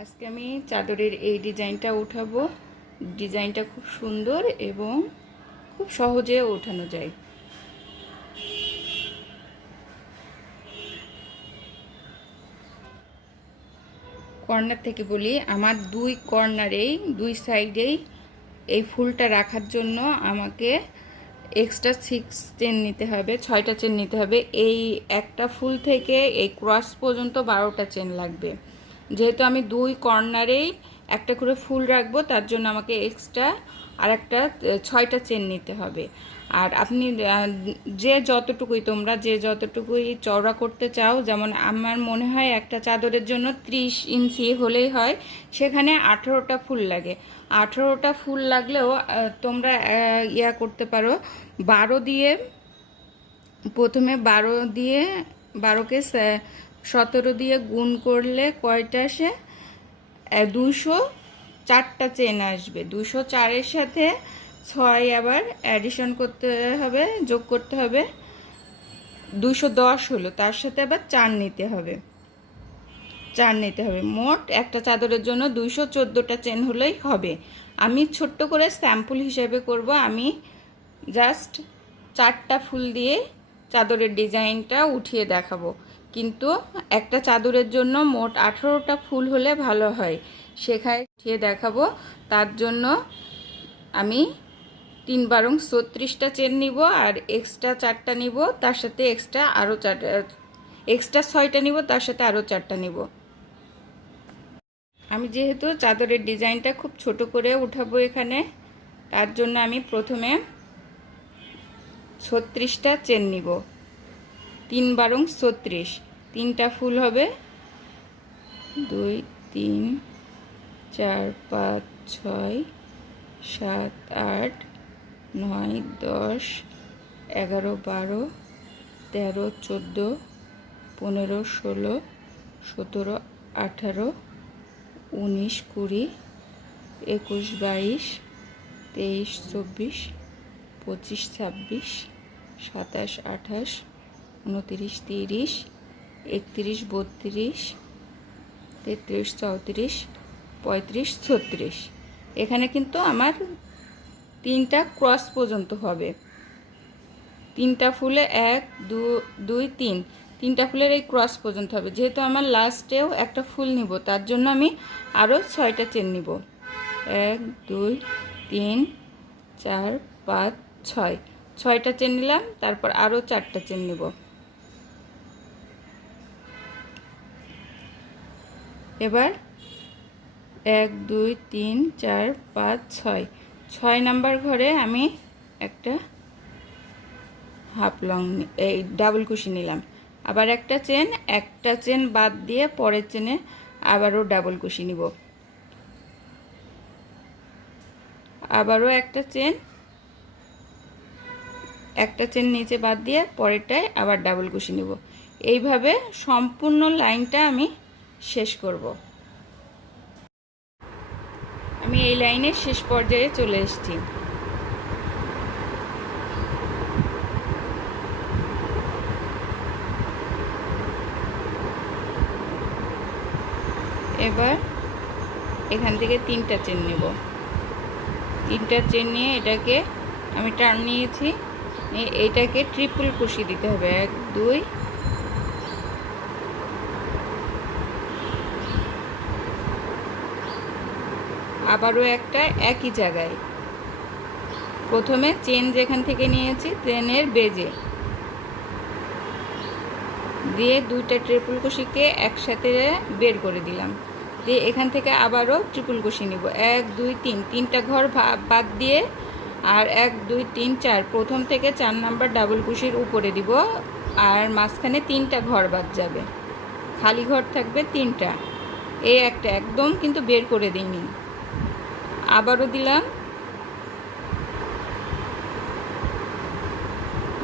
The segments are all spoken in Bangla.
আজকে আমি চাদরের এই ডিজাইনটা উঠাবো। ডিজাইনটা খুব সুন্দর এবং খুব সহজে ওঠানো যায়। কর্নার থেকে বলি, আমার দুই কর্নারেই দুই সাইডেই এই ফুলটা রাখার জন্য আমাকে এক্সট্রা 6 চেন নিতে হবে, 6টা চেন নিতে হবে। এই একটা ফুল থেকে এই ক্রস পর্যন্ত 12টা চেন লাগবে। যেহেতু আমি দুই কর্নারেই একটা করে ফুল রাখবো, তার জন্য আমাকে এক্সট্রা আর একটা 6টা চেন নিতে হবে। আর আপনি তোমরা যে যতটুকুই চওড়া করতে চাও, যেমন আমার মনে হয় একটা চাদরের জন্য 30 ইঞ্চি হলেই হয়, সেখানে 18টা ফুল লাগে। 18টা ফুল লাগলেও তোমরা করতে পারো 12 দিয়ে। প্রথমে 12কে 17 দিয়ে গুণ করলে কয়টা আসে? 204টা চেন আসবে। 204-এর সাথে 6 আবার অ্যাডিশন করতে হবে, যোগ করতে হবে, 210 হলো। তার সাথে আবার 4 নিতে হবে, মোট একটা চাদরের জন্য 214টা চেন হলেই হবে। আমি ছোট্ট করে স্যাম্পল হিসেবে করব। আমি জাস্ট 4টা ফুল দিয়ে চাদরের ডিজাইনটা উঠিয়ে দেখাবো, কিন্তু একটা চাদরের জন্য মোট 18টা ফুল হলে ভালো হয়, সেখানে উঠিয়ে দেখাবো। তার জন্য আমি 3×32টা চেন নিব, আর এক্সট্রা 4টা নিব, তার সাথে এক্সট্রা 6টা নিব, তার সাথে আরও 4টা নিব। আমি যেহেতু চাদরের ডিজাইনটা খুব ছোট করে উঠাবো এখানে, তার জন্য আমি প্রথমে 36টা চেন নিব। 3×36, 3টা ফুল হবে। 2 3 4 5 6 7 8 9 10 11 12 13 14 15 16 17 18 19 20 21 22 23 24 25 26 27 28 29 30 31 32 33 34 35 36। এখানে কিন্তু আমার 3টা ক্রস পর্যন্ত হবে। 3টা ফুলে 1 2 3, 3টা ফুলের এই ক্রস পর্যন্ত হবে। যেহেতু আমার লাস্টেও একটা ফুল নিব, তার জন্য আমি আরও 6টা চেন নিব। 1 2 3 4 5 6, 6টা চেন নিলাম। তারপর আরও 4টা চেন নিব। এবার 1 2 3 4 5 6, 6 নাম্বার ঘরে আমি একটা হাফ লং এই ডাবল কুশি নিলাম। আবার একটা চেন বাদ দিয়ে পরের চেনে আবারও ডাবল কুশি নিব। আবারও একটা চেন নিচে বাদ দিয়ে পরেরটায় আবার ডাবল কুশি নিব। এইভাবে সম্পূর্ণ লাইনটা আমি শেষ করব। আমি এই লাইনের শেষ পর্যায়ে চলে এসেছি। এবার এখান থেকে 3টা চেন নেব। 3টা চেন নিয়ে এটাকে আমি টার্ন নিয়েছি, এইটাকে ট্রিপল কুশি দিতে হবে। 1 2, আবারও একটা একই জায়গায়। প্রথমে চেন যেখান থেকে নিয়েছি চেনের বেজে দিয়ে 2টা ট্রিপল কুশিকে একসাথে বের করে দিলাম। দিয়ে এখান থেকে আবারও ট্রিপল কুশি নিব। 1 2 3, 3টা ঘর বাদ দিয়ে, আর 1 2 3 4, প্রথম থেকে 4 নাম্বার ডাবল কুশির উপরে দিব, আর মাঝখানে 3টা ঘর বাদ যাবে, খালি ঘর থাকবে 3টা। এই একটা একদম কিন্তু বের করে দিইনি। আবারও দিলাম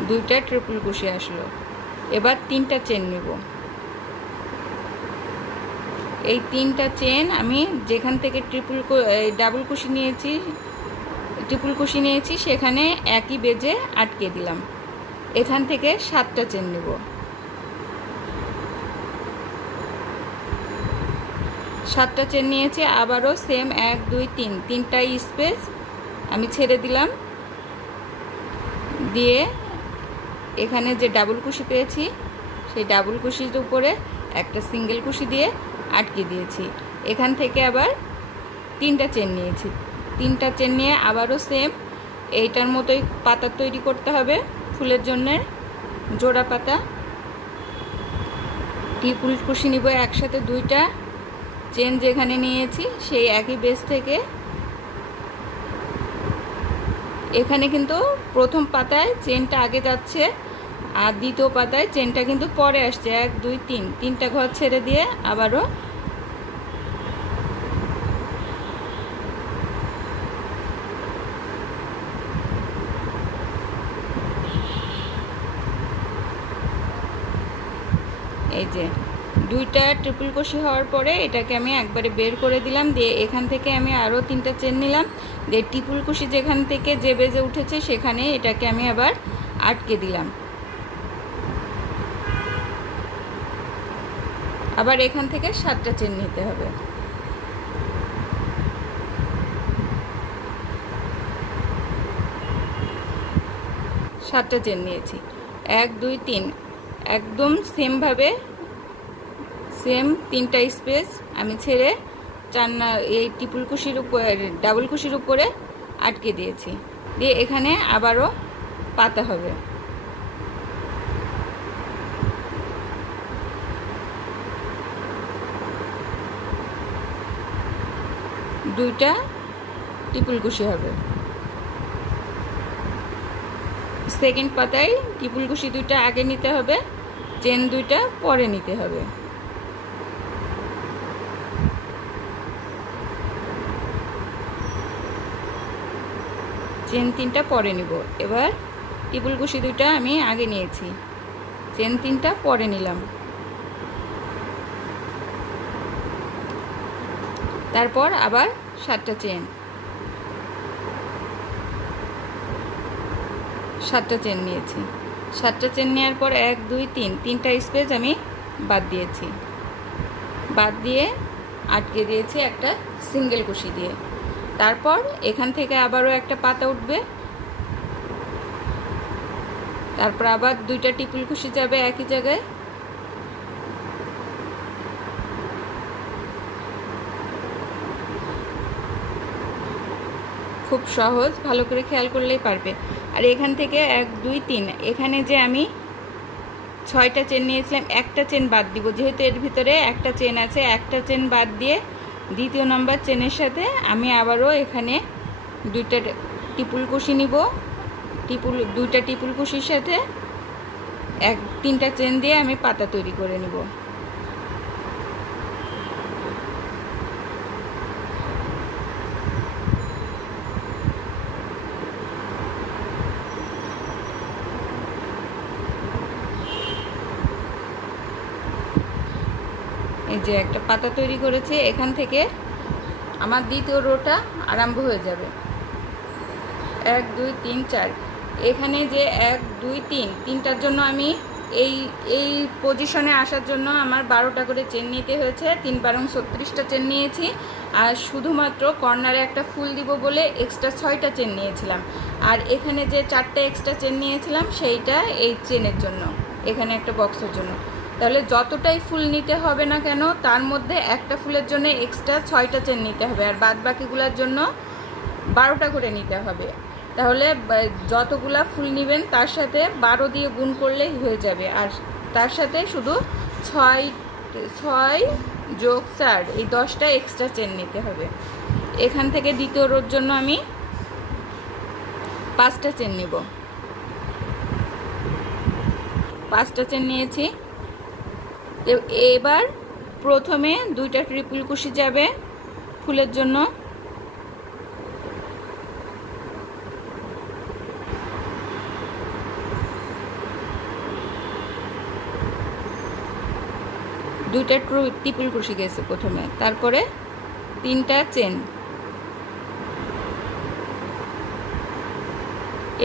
2টা ট্রিপল কুশি আসলো। এবার 3টা চেন নেব। এই 3টা চেন আমি যেখান থেকে ডাবল কুশি নিয়েছি সেখানে একই বেজে আটকে দিলাম। এখান থেকে 7টা চেন নেব। 7টা চেন নিয়েছি, আবারও সেম 1 2 3 তিনটা স্পেস আমি ছেড়ে দিলাম, দিয়ে এখানে যে ডাবল কুশি পেয়েছি সেই ডাবল কুশির উপরে একটা সিঙ্গেল কুশি দিয়ে আটকে দিয়েছি। এখান থেকে আবার 3টা চেন নিয়েছি, 3টা চেন নিয়ে আবারও সেম এইটার মতোই পাতা তৈরি করতে হবে ফুলের জন্যে, জোড়া পাতা। ট্রিপল কুশি নিব একসাথে 2টা, চেন যেখানে নিয়েছি সেই একই বেস থেকে এখানে কিন্তু প্রথম পাতায় চেনটা আগে যাচ্ছে আর দ্বিতীয় পাতায় চেনটা কিন্তু পরে আসছে। 1 2 3 তিনটা ঘর ছেড়ে দিয়ে আবারও এই যে 2টা ট্রিপল কুশি হওয়ার পরে এটাকে আমি একবারে বের করে দিলাম, দিয়ে এখান থেকে আমি আরও 3টা চেন নিলাম, দিয়ে ট্রিপল কুশি যেখান থেকে যে বেজে উঠেছে সেখানে এটাকে আমি আবার আটকে দিলাম। আবার এখান থেকে 7টা চেন নিতে হবে। সাতটা চেন নিয়েছি, 1 2 3 একদম সেমভাবে সেম 3টা স্পেস আমি ছেড়ে এই ট্রিপল কুশির উপরে ডাবল কুশির উপরে আটকে দিয়েছি, দিয়ে এখানে আবারও পাতা হবে। দুইটা ট্রিপল কুশি হবে। সেকেন্ড পাতায় ট্রিপল কুশি 2টা আগে নিতে হবে, চেন 2টা পরে নিতে হবে। চেন 3টা পরে নিব। এবার ট্রিপল কুশি 2টা আমি আগে নিয়েছি, চেন 3টা পরে নিলাম, তারপর আবার 7টা চেন, 7টা চেন নিয়েছি। 7টা চেন নেওয়ার পর 1 2 3 তিনটা স্পেস আমি বাদ দিয়েছি, বাদ দিয়ে আটকে দিয়েছি একটা সিঙ্গেল কুশি দিয়ে। তারপর এখান থেকে আবারও একটা পাতা উঠবে, তারপর আবার 2টা ট্রিপল কুশি যাবে একই জায়গায়, খুব সহজ, ভালো করে খেয়াল করলেই পারবে। আর এখান থেকে 1 2 3 এখানে যে আমি 6টা চেন নিয়েছিলাম একটা চেন বাদ দিব, যেহেতু এর ভিতরে একটা চেন আছে, একটা চেন বাদ দিয়ে দ্বিতীয় নম্বর চেনের সাথে আমি আবারও এখানে 2টা ট্রিপল কুশি নিব, 2টা ট্রিপল কুশির সাথে 3টা চেন দিয়ে আমি পাতা তৈরি করে নিব। এই যে একটা পাতা তৈরি করেছি, এখান থেকে আমার দ্বিতীয় রোটা আরম্ভ হয়ে যাবে। 1 2 3 4 এখানে যে 1 2 3 তিনটার জন্য আমি এই পজিশনে আসার জন্য আমার 12টা করে চেন নিতে হয়েছে, 3 12 36টা চেন নিয়েছি। আর শুধুমাত্র কর্নারে একটা ফুল দিব বলে এক্সট্রা 6টা চেন নিয়েছিলাম। আর এখানে যে 4টা এক্সট্রা চেন নিয়েছিলাম সেইটা এই চেনের জন্য, এখানে একটা বক্সের জন্য। তাহলে যতটাই ফুল নিতে হবে না কেন তার মধ্যে একটা ফুলের জন্য এক্সট্রা 6টা চেন নিতে হবে, আর বাদ বাকিগুলোর জন্য 12টা করে নিতে হবে। তাহলে যতগুলা ফুল নেবেন তার সাথে 12 দিয়ে গুণ করলেই হয়ে যাবে। আর তার সাথে শুধু 6 যোগ 4 এই 10টা এক্সট্রা চেন নিতে হবে। এখান থেকে দ্বিতীয় রোর জন্য আমি 5টা চেন নিব, 5টা চেন নিয়েছি। এবার প্রথমে 2টা ট্রিপল কুশি যাবে ফুলের জন্য, দুইটা ট্রিপল কুশি গেছে প্রথমে, তারপরে 3টা চেন।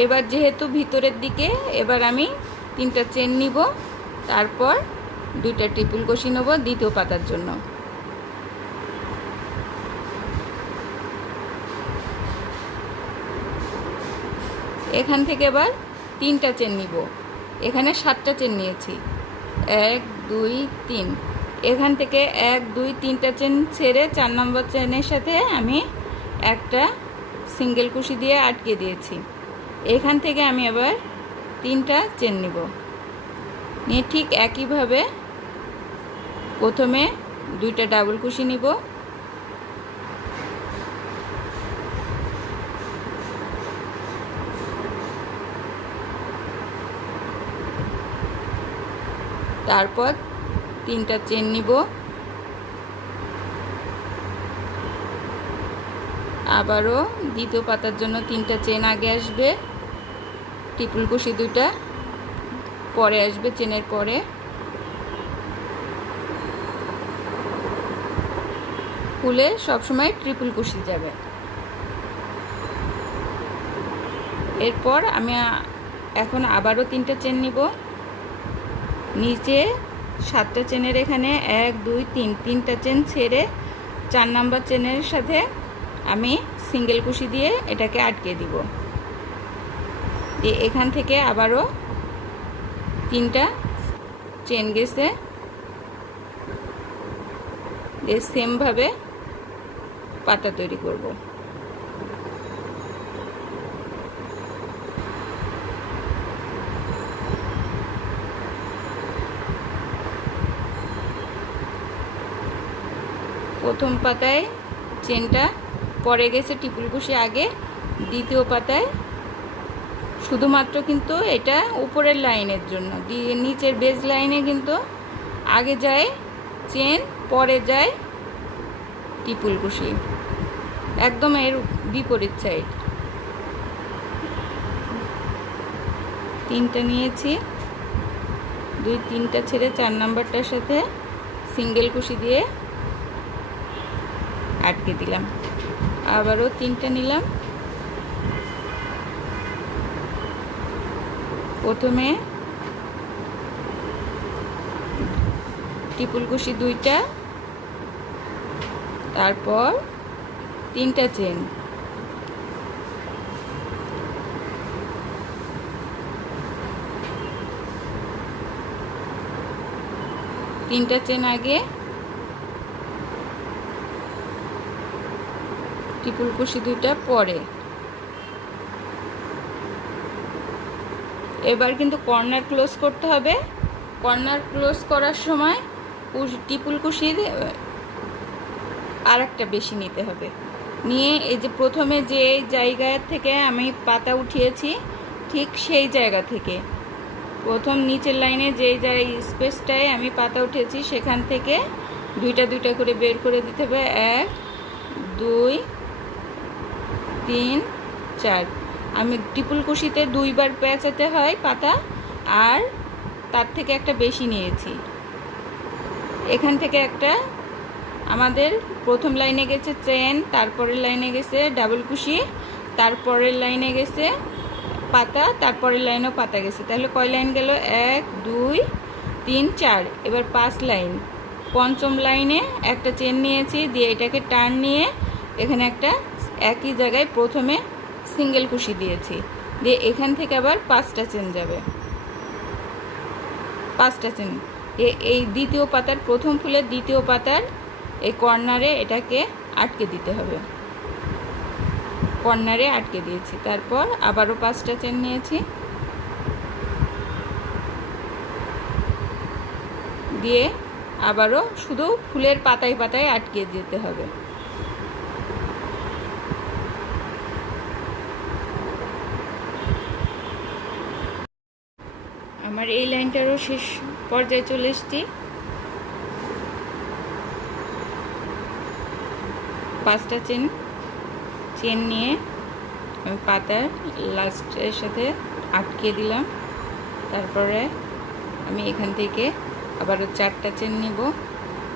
এবার যেহেতু ভিতরের দিকে, এবার আমি 3টা চেন নিব, তারপর 2টা ট্রিপল কুশি নেব দ্বিতীয় পাতার জন্য। এখান থেকে আবার 3টা চেন নিব। এখানে 7টা চেন নিয়েছি, 1 2 3। এখান থেকে 1 2 3টা চেন ছেড়ে 4 নম্বর চেনের সাথে আমি একটা সিঙ্গেল কুশি দিয়ে আটকে দিয়েছি। এখান থেকে আমি আবার 3টা চেন নিব, নিয়ে ঠিক একইভাবে প্রথমে 2টা ডাবল কুশি নিব, তারপর 3টা চেন নিব, আবারও দ্বিতীয় পাতার জন্য 3টা চেন আগে আসবে, ট্রিপল কুশি 2টা পরে আসবে চেনের পরে। ফুলে সবসময় ট্রিপল কুশি যাবে। এরপর আমি এখন আবারও 3টা চেন নিব, নিচে 7টা চেনের এখানে 1 2 3 3টা চেন ছেড়ে 4 নাম্বার চেনের সাথে আমি সিঙ্গেল কুশি দিয়ে এটাকে আটকে দিব। দিয়ে এখান থেকে আবারও 3টা চেন গেছে, দিয়ে সেমভাবে পাতা তৈরি করব। প্রথম পাতায় চেনটা পরে গেছে ট্রিপল কুশি আগে, দ্বিতীয় পাতায় শুধুমাত্র কিন্তু এটা উপরের লাইনের জন্য, নিচের বেজ লাইনে কিন্তু আগে যায় চেন, পরে যায় ট্রিপল কুশি, একদম এর বিপরীত সাইড। 3টা নিয়েছি, 2 3টা ছেড়ে 4 নাম্বারটার সাথে সিঙ্গেল কুশি দিয়ে আটকে দিলাম। আবারও 3টা নিলাম, প্রথমে ট্রিপল কুশি 2টা, তারপর 3টা চেন, তিনটা চেন আগে, ট্রিপল কুশি 2টা পরে। এবার কিন্তু কর্নার ক্লোজ করতে হবে। কর্নার ক্লোজ করার সময় ট্রিপল কুশির আর একটা বেশি নিতে হবে, নিয়ে এই যে প্রথমে যে জায়গা থেকে আমি পাতা উঠিয়েছি ঠিক সেই জায়গা থেকে প্রথম নিচের লাইনে যে স্পেসটায় আমি পাতা উঠেছি সেখান থেকে 2টা 2টা করে বের করে দিতে হবে। 1 2 3 4। আমি ট্রিপল কুশিতে 2বার পেঁচাতে হয় পাতা, আর তার থেকে একটা বেশি নিয়েছি। এখান থেকে একটা আমাদের প্রথম লাইনে গেছে চেন, তারপরের লাইনে গেছে ডাবল কুশি, তারপরের লাইনে গেছে পাতা, তারপরের লাইনেও পাতা গেছে। তাহলে কয় লাইন গেল? 1 2 3 4। এবার 5 লাইন। পঞ্চম লাইনে একটা চেন নিয়েছি, দিয়ে এটাকে টার্ন নিয়ে এখানে একটা একই জায়গায় প্রথমে সিঙ্গেল কুশি দিয়েছি, দিয়ে এখান থেকে আবার 5টা চেন যাবে। 5টা চেন এই দ্বিতীয় পাতার প্রথম ফুলের দ্বিতীয় পাতার এই কর্নারে এটাকে আটকে দিতে হবে। কর্নারে আটকে দিয়েছি, তারপর আবারও 5টা চেন নিয়েছি, দিয়ে আবারও শুধু ফুলের পাতায় পাতায় আটকে দিতে হবে। আমার এই লাইনটারও শেষ পর্যায়ে চলে এসেছি। 5টা চেন নিয়ে আমি পাতার লাস্টের সাথে আটকে দিলাম। তারপরে আমি এখান থেকে আবারও 4টা চেন নিব।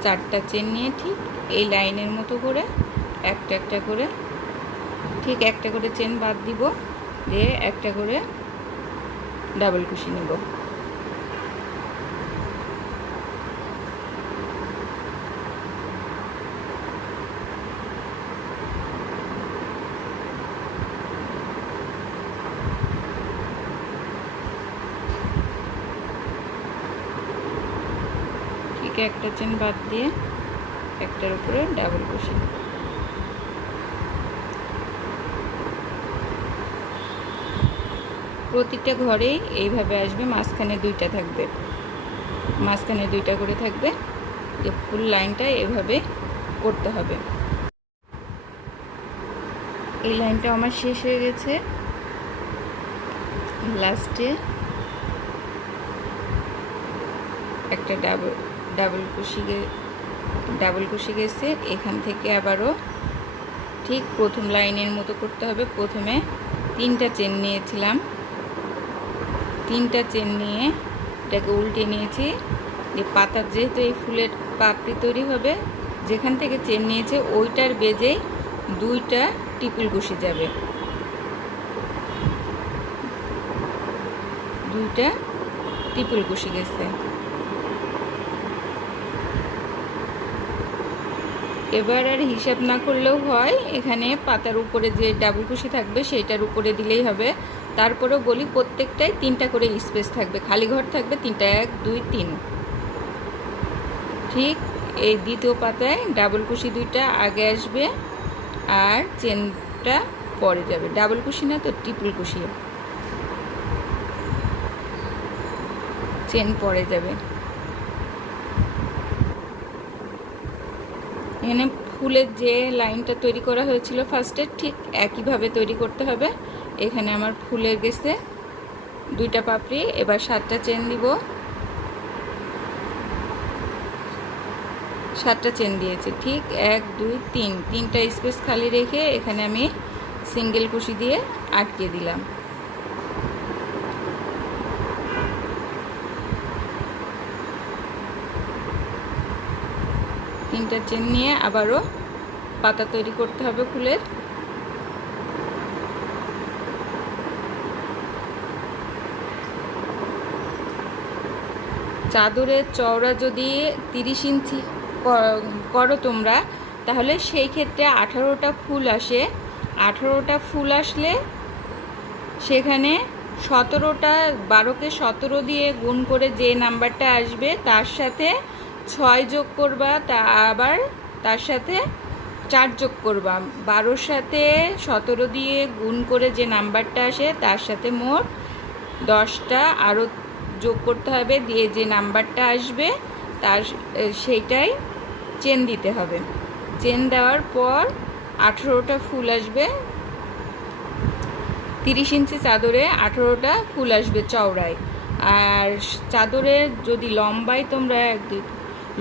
4টা চেন নিয়ে ঠিক এই লাইনের মতো করে একটা একটা করে ঠিক একটা করে চেন বাদ দিব, দিয়ে একটা করে ডাবল কুশি নেব। থেকে একটা চেন বাদ দিয়ে একটার উপরে ডাবল কুশি। প্রতিটা ঘরেই এইভাবে আসবে, মাঝখানে দুইটা থাকবে, মাঝখানে দুইটা করে থাকবে। যে ফুল লাইনটা এভাবে করতে হবে। এই লাইনটা আমার শেষ হয়ে গেছে। লাস্টে একটা ডাবল কুশি গেছে। এখান থেকে আবারও ঠিক প্রথম লাইনের মতো করতে হবে। প্রথমে 3টা চেন নিয়েছিলাম, 3টা চেন নিয়ে এটাকে উল্টে নিয়েছি। যে পাতার যেহেতু এই ফুলের পাপড়ি তৈরি হবে, যেখান থেকে চেন নিয়েছে ওইটার বেজেই 2টা টিপুল কুশি যাবে, 2টা টিপুল কুশি গেছে। এবার আর হিসাব না করলেও হয়, এখানে পাতার উপরে যে ডাবল কুশি থাকবে সেইটার উপরে দিলেই হবে। তারপরেও বলি প্রত্যেকটাই 3টা করে স্পেস থাকবে, খালি ঘর থাকবে 3টা, 1 2 3। ঠিক এই দ্বিতীয় পাতায় ডাবল কুশি 2টা আগে আসবে আর চেনটা পরে যাবে। ডাবল কুশি না তো ট্রিপল কুশি, চেন পরে যাবে। এখানে ফুলের যে লাইনটা তৈরি করা হয়েছিল ফার্স্টে, ঠিক একইভাবে তৈরি করতে হবে। এখানে আমার ফুলের গেছে 2টা পাপড়ি। এবার 7টা চেন দিব, 7টা চেন দিয়েছি। ঠিক 1 2 3, 3টা স্পেস খালি রেখে এখানে আমি সিঙ্গেল কুশি দিয়ে আটকে দিলাম। তিনটা চেন নিয়ে আবারও পাতা তৈরি করতে হবে ফুলের। চাদরের চওড়া যদি 30 ইঞ্চি করো তোমরা, তাহলে সেই ক্ষেত্রে 18টা ফুল আসে। 18টা ফুল আসলে সেখানে 17টা, 12কে 17 দিয়ে গুণ করে যে নাম্বারটা আসবে তার সাথে 6 যোগ করবা, তা আবার তার সাথে 4 যোগ করবা। 12-র সাথে 17 দিয়ে গুণ করে যে নাম্বারটা আসে তার সাথে মোট 10টা আরও যোগ করতে হবে, দিয়ে যে নাম্বারটা আসবে তার সেইটাই চেন দিতে হবে। চেন দেওয়ার পর 18টা ফুল আসবে। 30 ইঞ্চি চাদরে 18টা ফুল আসবে চওড়ায়। আর চাদরের যদি লম্বায় তোমরা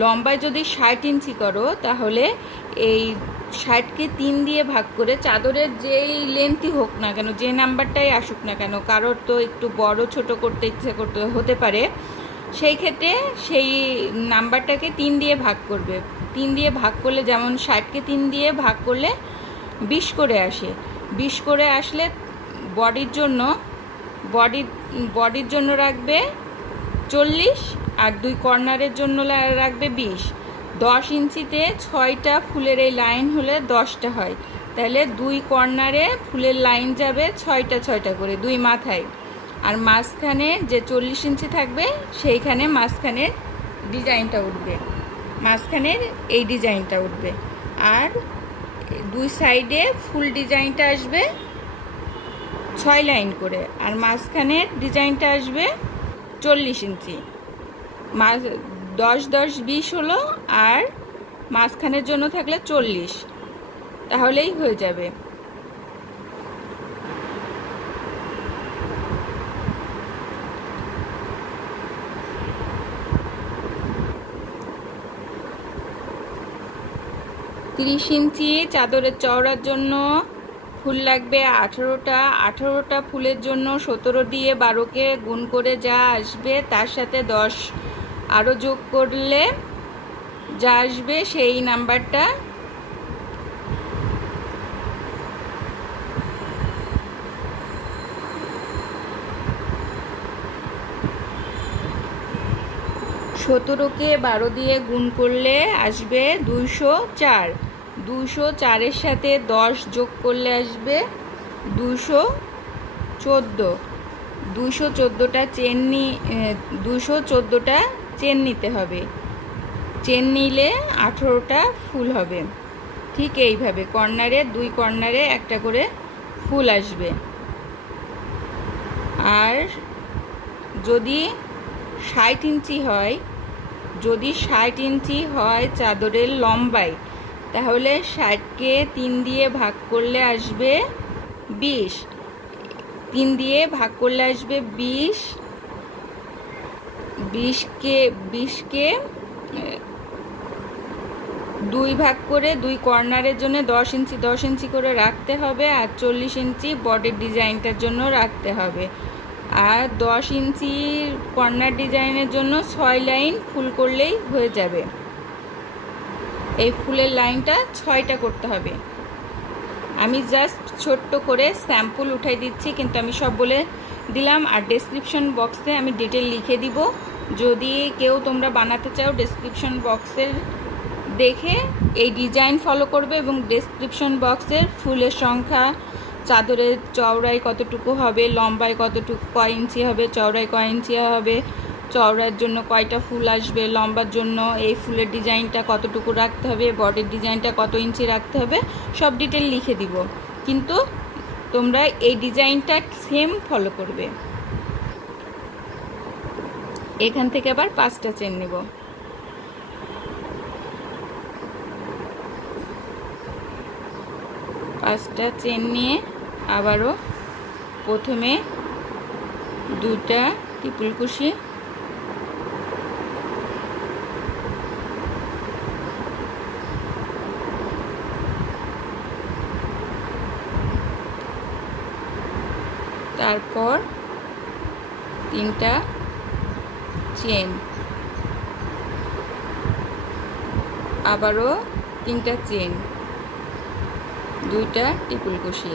লম্বায় যদি 60 ইঞ্চি করো, তাহলে এই 60কে 3 দিয়ে ভাগ করে চাদরের যেই লেন্থই হোক না কেন, যে নাম্বারটাই আসুক না কেন, কারোর তো একটু বড় ছোট করতে ইচ্ছে করতে হতে পারে, সেই ক্ষেত্রে সেই নাম্বারটাকে 3 দিয়ে ভাগ করবে। 3 দিয়ে ভাগ করলে, যেমন 60কে 3 দিয়ে ভাগ করলে 20 করে আসে। 20 করে আসলে বডির জন্য রাখবে 40, আর 2 কর্নারের জন্য রাখবে 20। 10 ইঞ্চিতে 6টা ফুলের এই লাইন হলে 10টা হয়, তাহলে 2 কর্নারে ফুলের লাইন যাবে 6টা 6টা করে 2 মাথায়। আর মাঝখানে যে 40 ইঞ্চি থাকবে সেইখানে মাঝখানের ডিজাইনটা উঠবে, মাঝখানের এই ডিজাইনটা উঠবে। আর 2 সাইডে ফুল ডিজাইনটা আসবে 6 লাইন করে, আর মাঝখানের ডিজাইনটা আসবে 40 ইঞ্চি। 10 10 20 হলো, আর মাঝখানের জন্য থাকলে 40, তাহলেই হয়ে যাবে। তিরিশ ইঞ্চি চাদরের চওড়ার জন্য ফুল লাগবে 18টা। 18টা ফুলের জন্য 17 দিয়ে 12কে গুণ করে যা আসবে তার সাথে 10 আরও যোগ করলে যা আসবে সেই নাম্বারটা কে 12 দিয়ে গুণ করলে আসবে 204। 204-এর সাথে 10 যোগ করলে আসবে 214। 214টা চেন নিতে হবে। চেন নিলে 18টা ফুল হবে। ঠিক এইভাবে কর্নারে 2 কর্নারে একটা করে ফুল আসবে। আর যদি 60 ইঞ্চি হয়, যদি 60 ইঞ্চি হয় চাদরের লম্বাই, তাহলে 60কে 3 দিয়ে ভাগ করলে আসবে 20। 3 দিয়ে ভাগ করলে আসবে 20। 20কে 2 ভাগ করে 2 কর্নারের জন্য 10 ইঞ্চি 10 ইঞ্চি করে রাখতে হবে। আর 40 ইঞ্চি বডির ডিজাইনটার জন্য রাখতে হবে। আর 10 ইঞ্চি কর্নার ডিজাইনের জন্য 6 লাইন ফুল করলেই হয়ে যাবে। এই ফুলের লাইনটা 6টা করতে হবে। আমি জাস্ট ছোট্ট করে স্যাম্পল উঠাই দিচ্ছি, কিন্তু আমি সব বলে দিলাম। আর ডেসক্রিপশন বক্সে আমি ডিটেল লিখে দিব। যদি কেউ তোমরা বানাতে চাও, ডেসক্রিপশন বক্সের দেখে এই ডিজাইন ফলো করবে এবং ডেসক্রিপশন বক্সের ফুলের সংখ্যা, চাদরের চওড়াই কতটুকু হবে, লম্বায় কতটুকু, কয় ইঞ্চি হবে, চওড়ায় কয় ইঞ্চি হবে, চওড়ার জন্য কয়টা ফুল আসবে, লম্বার জন্য এই ফুলের ডিজাইনটা কতটুকু রাখতে হবে, বডির ডিজাইনটা কত ইঞ্চি রাখতে হবে, সব ডিটেল লিখে দিব। কিন্তু তোমরা এই ডিজাইনটা সেম ফলো করবে। এখান থেকে আবার 5টা চেন নেব। পাঁচটা চেন নিয়ে আবারও প্রথমে 2টা ট্রিপল কুশি, তারপর 3টা চেন, আবারও 3টা চেন, 2টা ট্রিপল কুশি,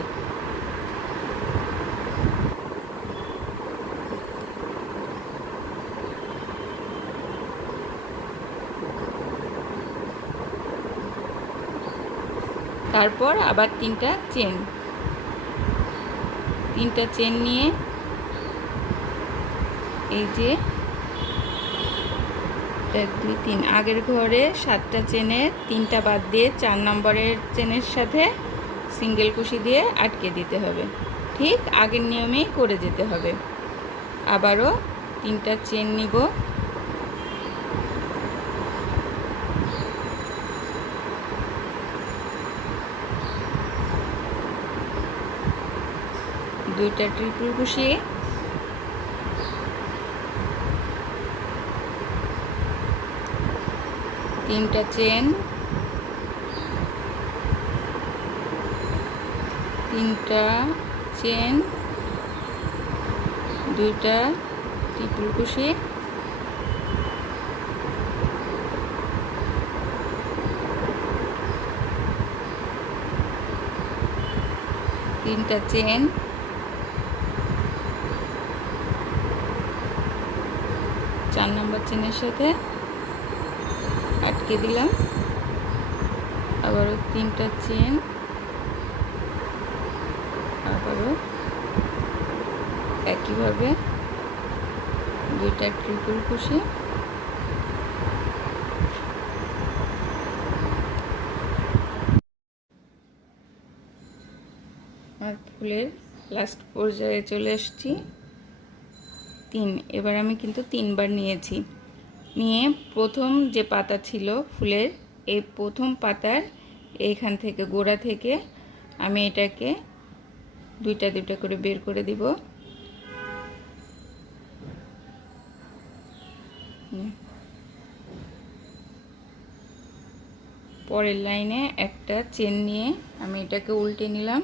তারপর আবার 3টা চেন। 3টা চেন নিয়ে এই যে 1 2 3 আগের ঘরে 7টা চেনে 3টা বাদ দিয়ে 4 নম্বরের চেনের সাথে সিঙ্গেল কুশি দিয়ে আটকে দিতে হবে। ঠিক আগের নিয়মেই করে যেতে হবে। আবারও 3টা চেন নিব, দুইটা ট্রিপল কুশি, তিনটা চেন, 3টা চেন, 2টা ট্রিপল কুশি, 3টা চেন, 4 নম্বর চেনের সাথে আটকে দিলাম। আবারও 3টা চেন, আবারও একইভাবে 2টা ট্রিপল কুশি, আর ফুলের লাস্ট পর্যায়ে চলে এসেছি 3। এবার আমি কিন্তু 3বার নিয়েছি। নিয়ে প্রথম যে পাতা ছিল ফুলের, এই প্রথম পাতার এইখান থেকে গোড়া থেকে আমি এটাকে 2টা 2টা করে বের করে দিব। পরের লাইনে একটা চেন নিয়ে আমি এটাকে উল্টে নিলাম।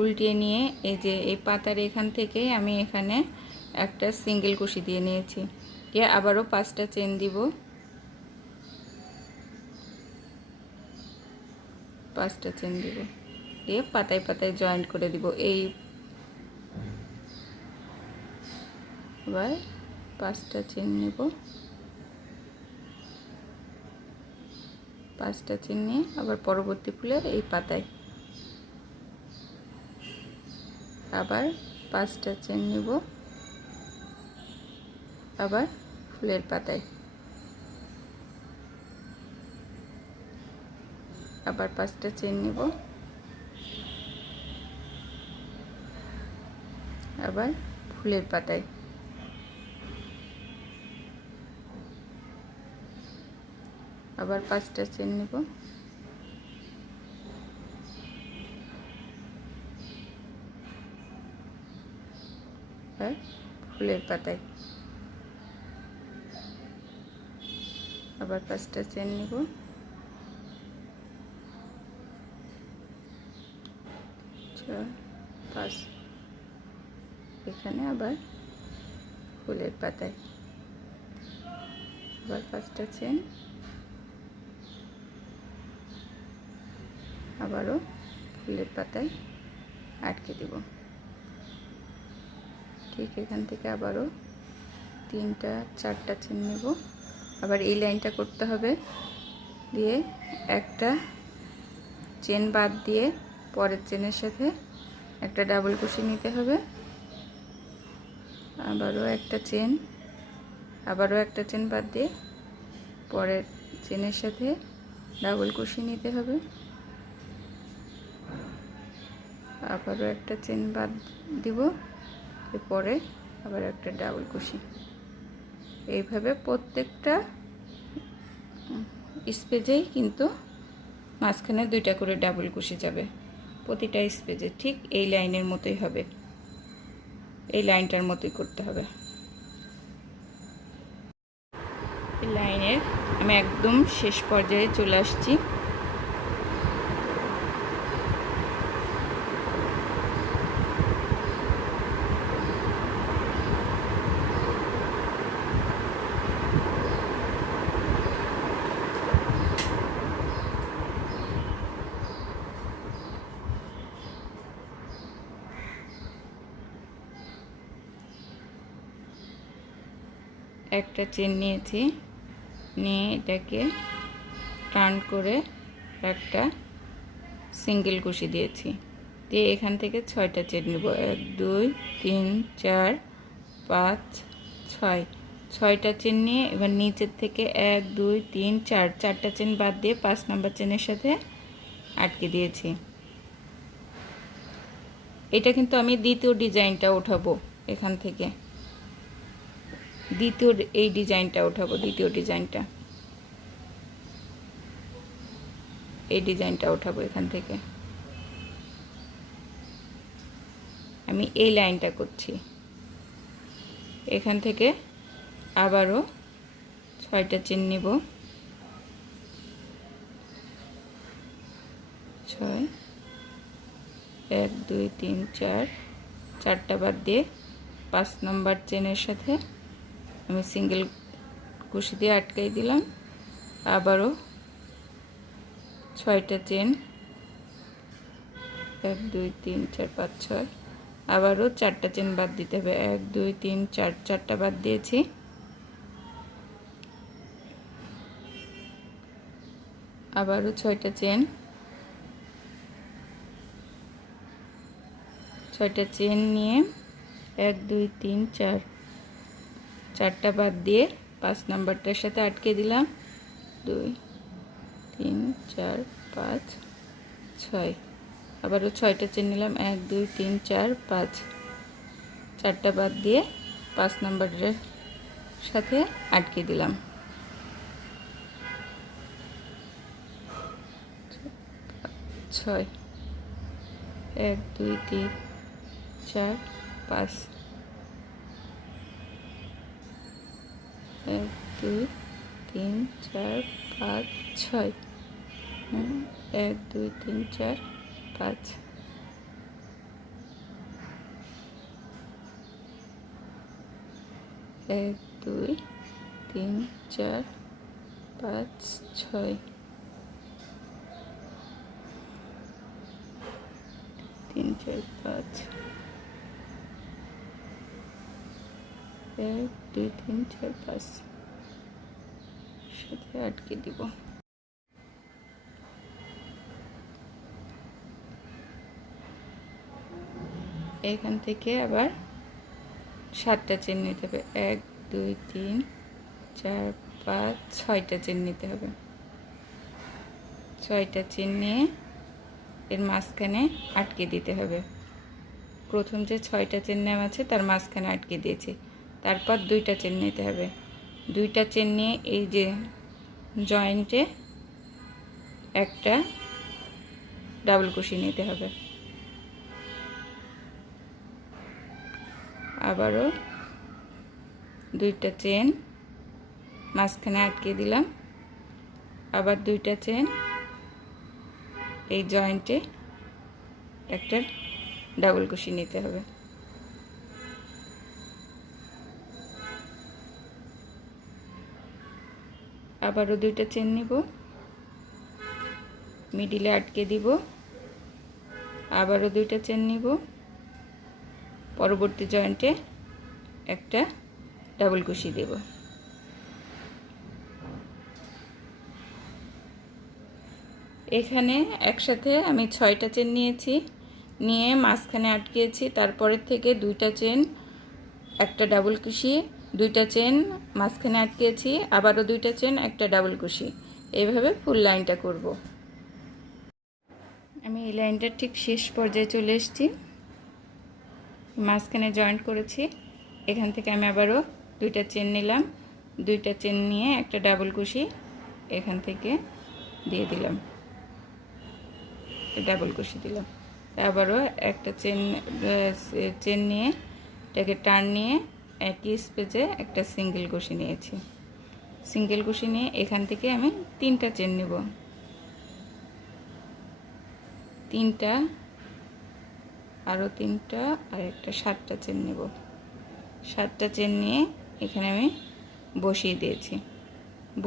উল্টিয়ে নিয়ে এই যে এই পাতার এখান থেকে আমি এখানে একটা সিঙ্গেল কুশি দিয়ে নিয়েছি। দিয়ে আবারও 5টা চেন দিব, 5টা চেন দিব, দিয়ে পাতায় পাতায় জয়েন্ট করে দিব। এই এবার 5টা চেন নেব, 5টা চেন নিয়ে আবার পরবর্তী ফুলের এই পাতায় আবার 5টা চেন নেব, আবার ফুলের পাতায় আবার 5টা চেন নিব, আবার ফুলের পাতায় আবার 5টা চেন নিব, আর ফুলের পাতায় আবার 5টা চেন নিব, 4 5, এখানে আবার ফুলের পাতায় আবার 5টা চেন, আবারও ফুলের পাতায় আটকে দেব। ঠিক এখান থেকে আবারও 3টা 4টা চেন নেব, আবার এই লাইনটা করতে হবে, দিয়ে একটা চেন বাদ দিয়ে পরের চেনের সাথে একটা ডাবল কুশি নিতে হবে, আবারও একটা চেন, আবারও একটা চেন বাদ দিয়ে পরের চেনের সাথে ডাবল কুশি নিতে হবে, আবারও একটা চেন বাদ দিব, এরপরে আবার একটা ডাবল কুশি। এইভাবে প্রত্যেকটা স্পেজেই কিন্তু মাঝখানে 2টা করে ডাবল কুশি যাবে, প্রতিটা স্পেজে ঠিক এই লাইনের মতোই হবে, এই লাইনটার মতোই করতে হবে। এই লাইনের আমি একদম শেষ পর্যায়ে চলে আসছি। একটা চেন নিয়েছি, নিয়ে এটাকে টার্ন করে একটা সিঙ্গেল কুশি দিয়েছি, দিয়ে এখান থেকে 6টা চেন নেব, 1 2 3 4 5 6, 6টা চেন নিয়ে এবার নিচের থেকে 1 2 3 4, 4টা চেন বাদ দিয়ে 5 নাম্বার চেনের সাথে আটকে দিয়েছি। এটা কিন্তু আমি দ্বিতীয় ডিজাইনটা উঠাবো, এখান থেকে দ্বিতীয় এই ডিজাইনটা উঠাবো, দ্বিতীয় ডিজাইনটা এই ডিজাইনটা উঠাবো, এখান থেকে আমি এই লাইনটা করছি, এখান থেকে আবারও 6টা চেন নিব, 6 1 2 3 4, 4টা বাদ দিয়ে 5 নাম্বার চেনের সাথে আমি সিঙ্গেল কুশি দিয়ে আটকাই দিলাম, আবারও 6টা চেন, 1 2 3 4 5 6, আবারও 4টা চেন বাদ দিতে হবে, 1 2 3 4, 4টা বাদ দিয়েছি, আবারও 6টা চেন, 6টা চেন নিয়ে 1 2 3 4, 4টা বাদ দিয়ে 5 নাম্বারটার সাথে আটকে দিলাম, 2 3 4 5 6, আবারও 6টা চেন নিলাম, 1 2 3 4 5, 4টা বাদ দিয়ে 5 নাম্বারের সাথে আটকে দিলাম, 6 1 2 3 4 5, 1 2 3 4 5 6, 1 2 3 4 5, 1 2 3 4 5 6, 3 4 5, 1 2 3 4 5 সাথে আটকে দিব। এখান থেকে আবার 7টা চেন নিতে হবে, 1 2 3 4 5 6টা চেন নিতে হবে, 6টা চেন নিয়ে এর মাঝখানে আটকে দিতে হবে। প্রথম যে 6টা চেন নেওয়া আছে তার মাঝখানে আটকে দিয়েছি। তারপর 2টা চেন নিতে হবে। 2টা চেন নিয়ে এই যে জয়েন্টে একটা ডাবল কুশি নিতে হবে। আবারও 2টা চেন মাঝখানে আটকে দিলাম। আবার 2টা চেন এই জয়েন্টে একটা ডাবল কুশি নিতে হবে। আবারও 2টা চেন নিব, মিডিলে আটকে দিব। আবারও 2টা চেন নিব, পরবর্তী জয়েন্টে একটা ডাবল কুশি দেব। এখানে একসাথে আমি 6টা চেন নিয়েছি, নিয়ে মাঝখানে আটকেছি। তারপরের থেকে 2টা চেন একটা ডাবল কুশি, 2টা চেন মাঝখানে আটকেছি, আবারও 2টা চেন একটা ডাবল কুশি। এইভাবে ফুল লাইনটা করব। আমি এই লাইনটার ঠিক শেষ পর্যায়ে চলে এসেছি, মাঝখানে জয়েন্ট করেছি। এখান থেকে আমি আবারও 2টা চেন নিলাম, 2টা চেন নিয়ে একটা ডাবল কুশি এখান থেকে দিয়ে দিলাম, ডাবল কুশি দিলাম। আবারও একটা চেন নিয়ে এটাকে টার্ন নিয়ে একই স্পেসে একটা সিঙ্গেল কুশি নিয়েছি। সিঙ্গেল কুশি নিয়ে এখান থেকে আমি 3টা চেন নেব, 3টা, আরও 3টা, আর একটা 7টা চেন নেব। 7টা চেন নিয়ে এখানে আমি বসিয়ে দিয়েছি।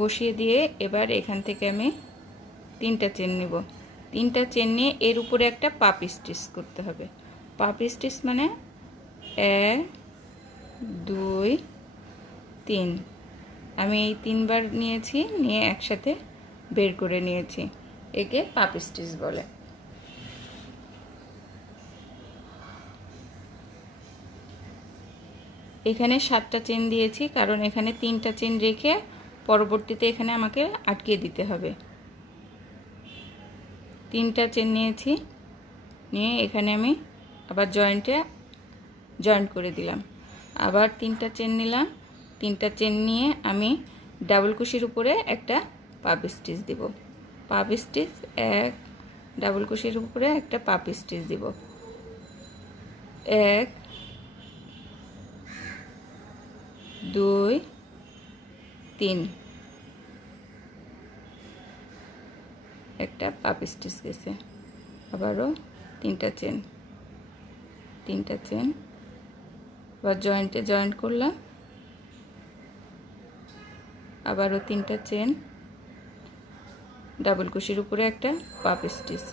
বসিয়ে দিয়ে এবার এখান থেকে আমি 3টা চেন নেব। 3টা চেন নিয়ে এর উপরে একটা পাপ স্টিচ করতে হবে। পাপ স্টিচ মানে 1 2 3, আমি এই 3বার নিয়েছি, নিয়ে একসাথে বের করে নিয়েছি। একে পাপ স্টিচ বলে। এখানে 7টা চেন দিয়েছি, কারণ এখানে 3টা চেন রেখে পরবর্তীতে এখানে আমাকে আটকে দিতে হবে। 3টা চেন নিয়েছি, নিয়ে এখানে আমি আবার জয়েন্ট করে দিলাম। আবার 3টা চেন নিলাম, 3টা চেন নিয়ে আমি ডাবল কুশির উপরে একটা পাপ স্টিচ দিব। পাপ স্টিচ, এক ডাবল কুশির উপরে একটা পাপ স্টিচ দিব। 1 2 3, একটা পাপ স্টিচ গেছে। আবারও 3টা চেন, 3টা চেন, আবার জয়েন্টে জয়েন্ট করলাম। আবারও 3টা চেন, ডাবল কুশির উপরে একটা পাপ স্টিচ।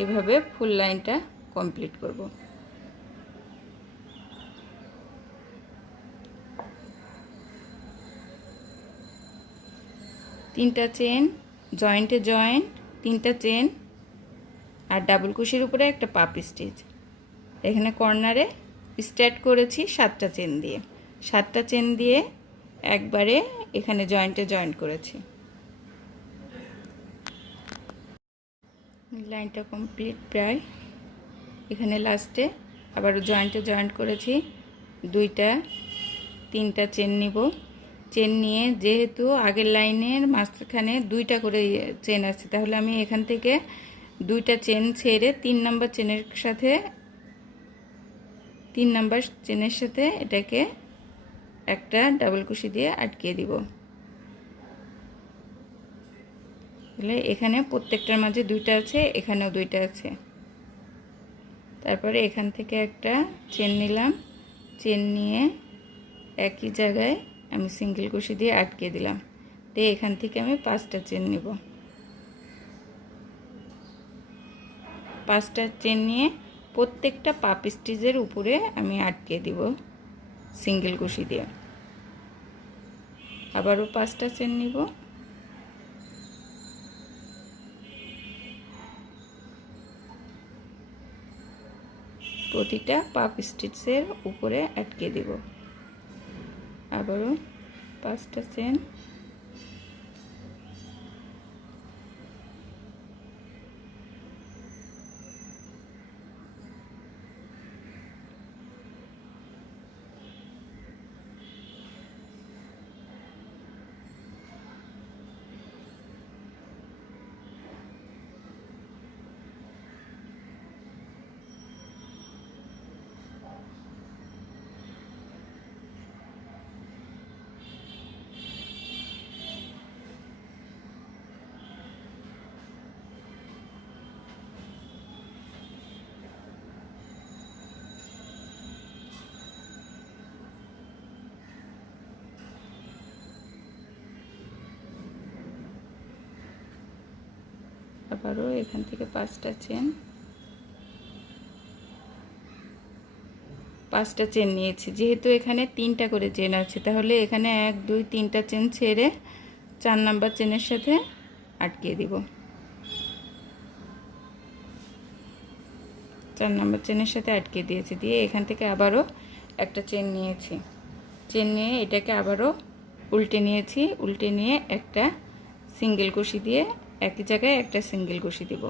এইভাবে ফুল লাইনটা কমপ্লিট করব। তিনটা চেন, জয়েন্টে জয়েন্ট, 3টা চেন, আর ডাবল কুশির উপরে একটা পাপ স্টিচ। এখানে কর্নারে স্টার্ট করেছি 7টা চেন দিয়ে। 7টা চেন দিয়ে একবারে এখানে জয়েন্টে জয়েন্ট করেছি। লাইনটা কমপ্লিট প্রায়। এখানে লাস্টে আবার জয়েন্টে জয়েন্ট করেছি। 2টা 3টা চেন নিব। চেন নিয়ে যেহেতু আগের লাইনের মাঝখানে 2টা করে চেন আছে, তাহলে আমি এখান থেকে 2টা চেন ছেড়ে 3 নম্বর চেনের সাথে 3 নম্বর চেনের সাথে এটাকে একটা ডাবল কুশি দিয়ে আটকে দিব। তাহলে এখানে প্রত্যেকটার মাঝে 2টা আছে, এখানেও 2টা আছে। তারপরে এখান থেকে একটা চেন নিলাম, চেন নিয়ে একই জায়গায় আমি সিঙ্গেল কুশি দিয়ে আটকে দিলাম। তো এখান থেকে আমি 5টা চেন নিব। 5টা চেন নিয়ে প্রত্যেকটা পাপ স্টিচের উপরে আমি আটকে দিব সিঙ্গেল কুশি দিয়ে। আবারও 5টা চেন নিব। প্রতিটা পাপ স্টিচের উপরে আটকে দিব। আবারও 5টা চেন, আবারও এখান থেকে 5টা চেন, 5টা চেন নিয়েছি। যেহেতু এখানে 3টা করে চেন আছে, তাহলে এখানে 1 2 3টা চেন ছেড়ে 4 নাম্বার চেনের সাথে আটকে দিব। 4 নাম্বার চেনের সাথে আটকে দিয়েছি। দিয়ে এখান থেকে আবারও একটা চেন নিয়েছি। চেন নিয়ে এটাকে আবারও উল্টে নিয়েছি। উল্টে নিয়ে একটা সিঙ্গেল কুশি দিয়ে একই জায়গায় একটা সিঙ্গেল কুশি দিব।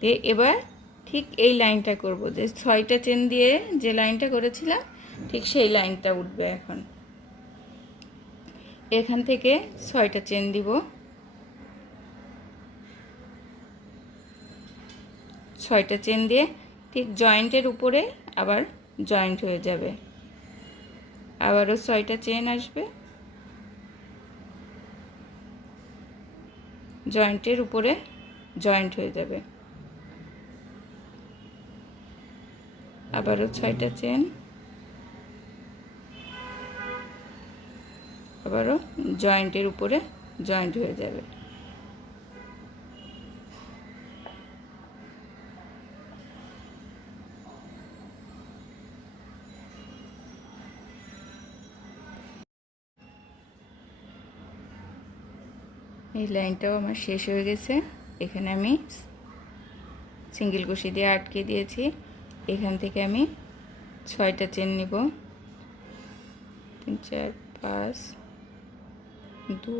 দিয়ে এবার ঠিক এই লাইনটা করব, যে 6টা চেন দিয়ে যে লাইনটা করেছিলাম ঠিক সেই লাইনটা উঠবে। এখন এখান থেকে 6টা চেন দিব। 6টা চেন দিয়ে ঠিক জয়েন্টের উপরে আবার জয়েন্ট হয়ে যাবে। আবারও 6টা চেন আসবে, জয়েন্টের উপরে জয়েন্ট হয়ে যাবে। আবারও 6টা চেন, আবারও জয়েন্টের উপরে জয়েন্ট হয়ে যাবে। এই লাইনটাও আমার শেষ হয়ে গেছে। এখানে আমি সিঙ্গেল কুশি দিয়ে আটকে দিয়েছি। এখান থেকে আমি 6টা চেন নিব। 3 4 5 2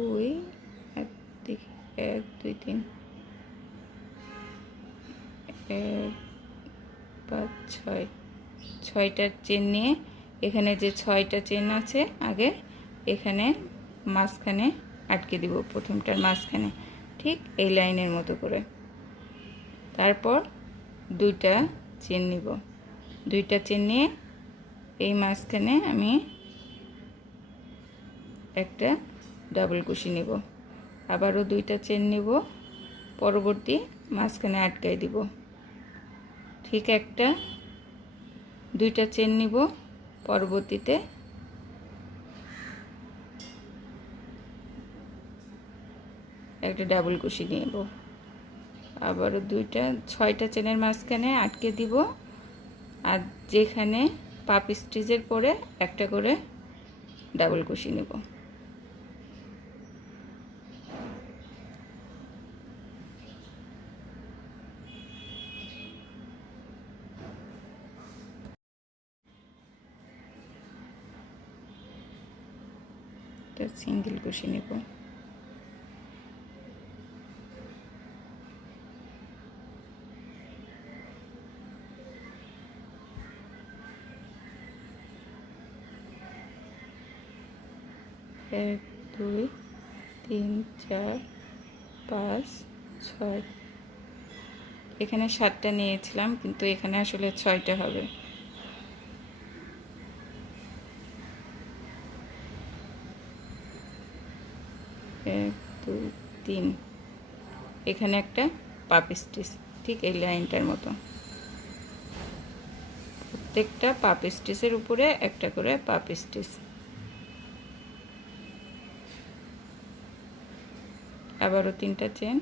1 দেখি 1 2 3 1 5 6 6টা চেন নিয়ে এখানে যে 6টা চেন আছে আগে এখানে মাঝখানে আটকে দিব, প্রথমটার মাঝখানে ঠিক এই লাইনের মতো করে। তারপর 2টা চেন নিব। 2টা চেন নিয়ে এই মাঝখানে আমি একটা ডাবল কুশি নিব। আবারও 2টা চেন নিব, পরবর্তী মাঝখানে আটকাই দিব। ঠিক 2টা চেন নিব, পরবর্তীতে একটা ডাবল কুশি নিব। আবারও 6টা চেনের মাঝখানে আটকে দিব। আর যেখানে পাপ স্টিচের পরে একটা করে ডাবল কুশি নেব। সিঙ্গেল কুশি নেব। এক 2 3 4 5 6, এখানে 7টা নিয়েছিলাম কিন্তু এখানে আসলে 6টা হবে। 1 2 3, এখানে একটা পাপ স্টিচ ঠিক এই লাইনটার মতো। প্রত্যেকটা পাপ স্টিচের উপরে একটা করে পাপ স্টিচ। আবারও 3টা চেন,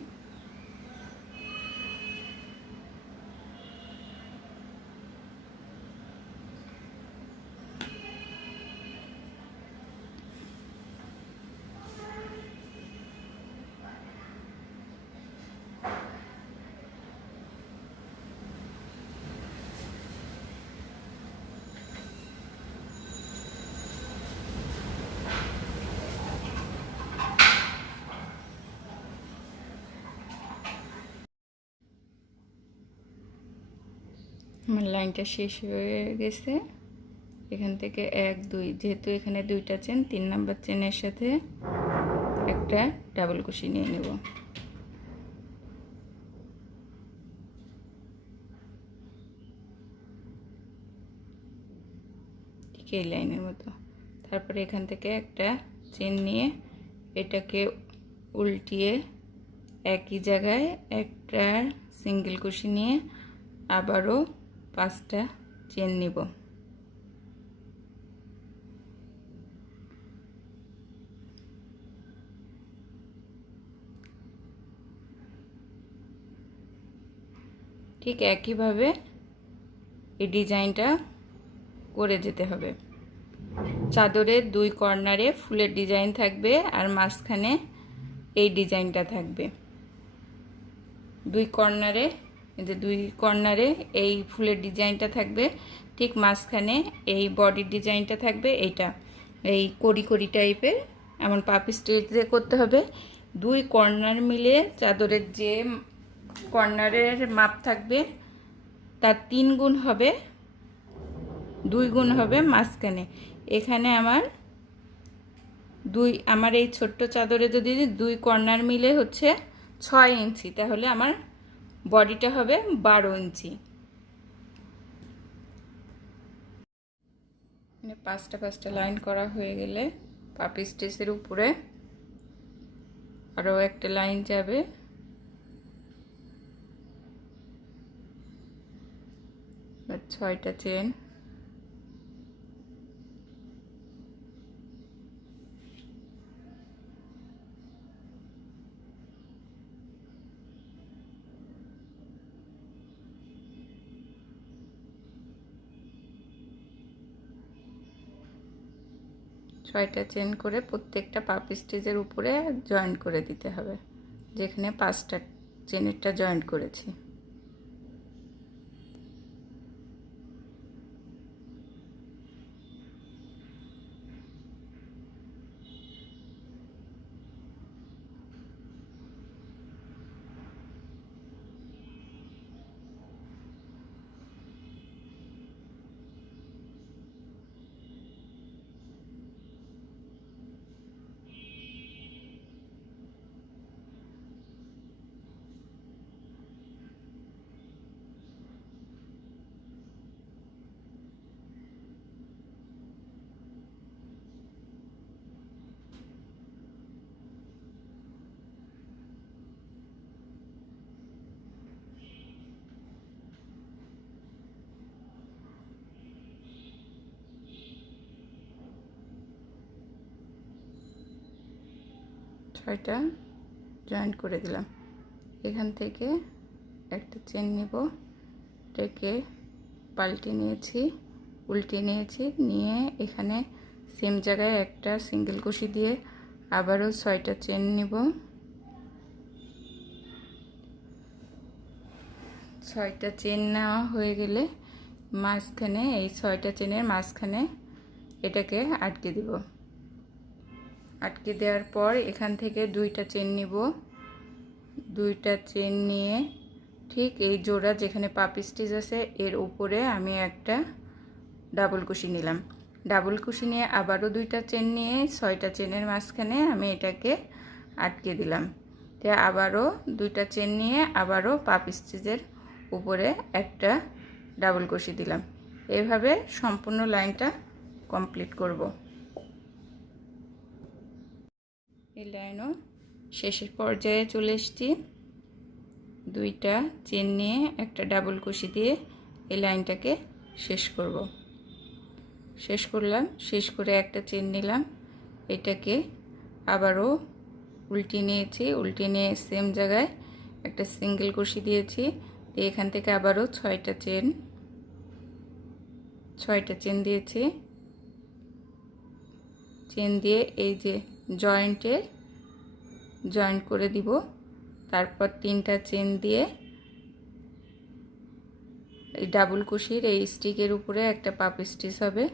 আমার লাইনটা শেষ হয়ে গেছে। এখান থেকে 1 2, যেহেতু এখানে 2টা চেন, 3 নাম্বার চেনের সাথে একটা ডাবল কুশি নিয়ে নেব। ঠিক এই লাইনের মতো। তারপরে এখান থেকে একটা চেন নিয়ে এটাকে উল্টিয়ে একই জায়গায় একটা সিঙ্গেল কুশি নিয়ে আবারও 5টা চেন নিব। ঠিক একইভাবে এই ডিজাইনটা করে যেতে হবে। চাদরের দুই কর্নারে ফুলের ডিজাইন থাকবে আর মাঝখানে এই ডিজাইনটা থাকবে। দুই কর্নারে এই ফুলের ডিজাইনটা থাকবে, ঠিক মাঝখানে এই বডির ডিজাইনটা থাকবে। এইটা এই কড়ি টাইপের এমন পাপ স্টিচে করতে হবে। দুই কর্নার মিলে চাদরের যে কর্নারের মাপ থাকবে তার 3 গুণ হবে, 2 গুণ হবে মাঝখানে। এখানে আমার এই ছোট্ট চাদরে যদি 2 কর্নার মিলে হচ্ছে 6 ইঞ্চি, তাহলে আমার বডিটা হবে 12 ইঞ্চি। পাঁচটা লাইন করা হয়ে গেলে পাপ স্টিচের উপরে আরও একটা লাইন যাবে। আর 6টা চেন। ছয়টা চেন করে প্রত্যেকটা পাপ স্টিচের উপরে জয়েন্ট করে দিতে হবে, যেখানে 5টা চেনেরটা জয়েন্ট করেছি। ছয়টা জয়েন্ট করে দিলাম। এখান থেকে একটা চেন নিব, এটাকে পাল্টে নিয়েছি, উল্টে নিয়েছি, নিয়ে এখানে সেম জায়গায় একটা সিঙ্গেল কুশি দিয়ে আবারও 6টা চেন নিব। 6টা চেন নেওয়া হয়ে গেলে মাঝখানে এই 6টা চেনের মাঝখানে এটাকে আটকে দিব। আটকে দেওয়ার পর এখান থেকে 2টা চেন নিব। 2টা চেন নিয়ে ঠিক এই জোড়া যেখানে পাপ স্টিচ আছে এর উপরে আমি একটা ডাবল কুশি নিলাম। ডাবল কুশি নিয়ে আবারও 2টা চেন নিয়ে 6টা চেনের মাঝখানে আমি এটাকে আটকে দিলাম। তো আবারও 2টা চেন নিয়ে আবারও পাপ স্টিচের উপরে একটা ডাবল কুশি দিলাম। এভাবে সম্পূর্ণ লাইনটা কমপ্লিট করব। এই লাইনও শেষের পর্যায়ে চলে এসেছি। 2টা চেন নিয়ে একটা ডাবল কুশি দিয়ে এই লাইনটাকে শেষ করব। শেষ করলাম, শেষ করে একটা চেন নিলাম, এটাকে আবারও উল্টে নিয়েছি, উল্টে নিয়ে সেম জায়গায় একটা সিঙ্গেল কুশি দিয়েছি। এখান থেকে আবারও 6টা চেন দিয়েছি। চেন দিয়ে এই যে জয়েন্ট করে দিব। তারপর 3টা চেন দিয়ে এই ডাবল কুশির এই স্টিকের উপরে একটা পাপ স্টিচ হবে।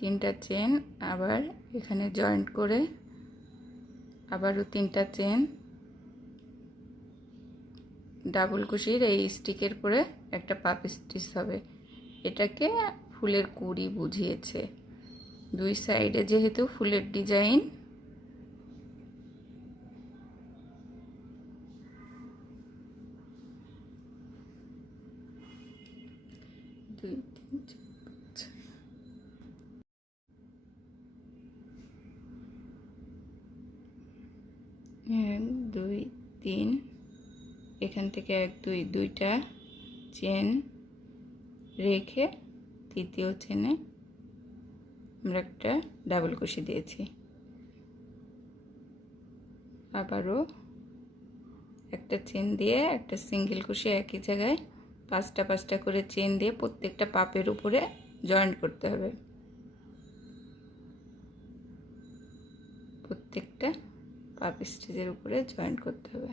তিনটা চেন আবার এখানে জয়েন্ট করে আবারও 3টা চেন, ডাবল কুশির এই স্টিকের পরে একটা পাপ স্টিচ হবে। এটাকে ফুলের কুড়ি বুঝিয়েছে। 2 সাইডে যেহেতু ফুলের ডিজাইন, এক দুই তিন, এখান থেকে 1 2 2টা চেন রেখে তৃতীয় চেনে আমরা একটা ডাবল কুশি দিয়েছি। আবারও একটা চেন দিয়ে একটা সিঙ্গেল কুশি একই জায়গায় পাঁচটা পাঁচটা করে চেন দিয়ে প্রত্যেকটা পাপের উপরে জয়েন্ট করতে হবে। প্রত্যেকটা পাপ স্টিচের উপরে জয়েন্ট করতে হবে।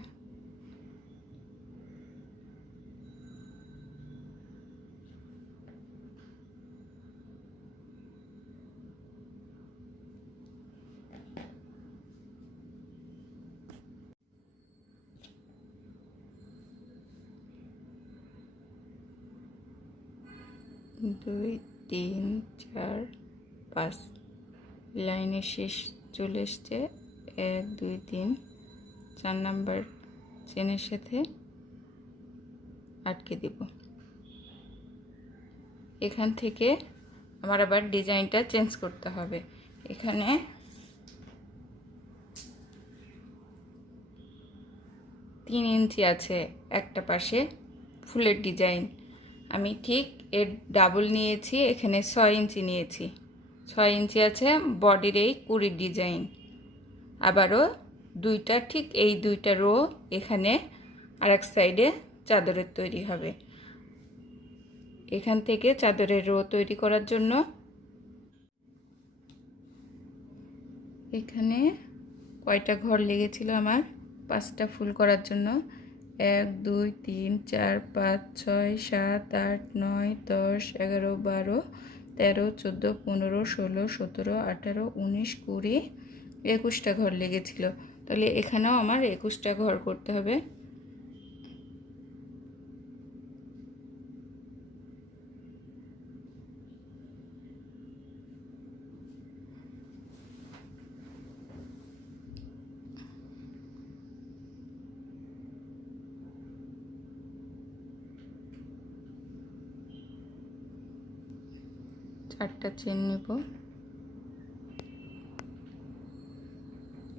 দুই তিন চার পাঁচ লাইনের শেষ চলে এসছে। 1 2 3 4 নাম্বার চেনের সাথে আটকে দিব। এখান থেকে আমার আবার ডিজাইনটা চেঞ্জ করতে হবে। এখানে 3 ইঞ্চি আছে একটা পাশে ফুলের ডিজাইন, আমি ঠিক এর ডাবল নিয়েছি, এখানে 6 ইঞ্চি নিয়েছি। 6 ইঞ্চি আছে বডির এই কুড়ির ডিজাইন। আবারও দুইটা ঠিক এই দুইটা রো এখানে আরেক সাইডে চাদরের তৈরি হবে। এখান থেকে চাদরের রো তৈরি করার জন্য এখানে কয়টা ঘর লেগেছিল আমার 5টা ফুল করার জন্য। 1 2 3 4 5 6 7 8 9 10 11 12 13 14 15 16 17 18 19 20 21টা ঘর লেগেছিল। তাহলে এখানেও আমার 21টা ঘর করতে হবে। চারটা চেন নিব,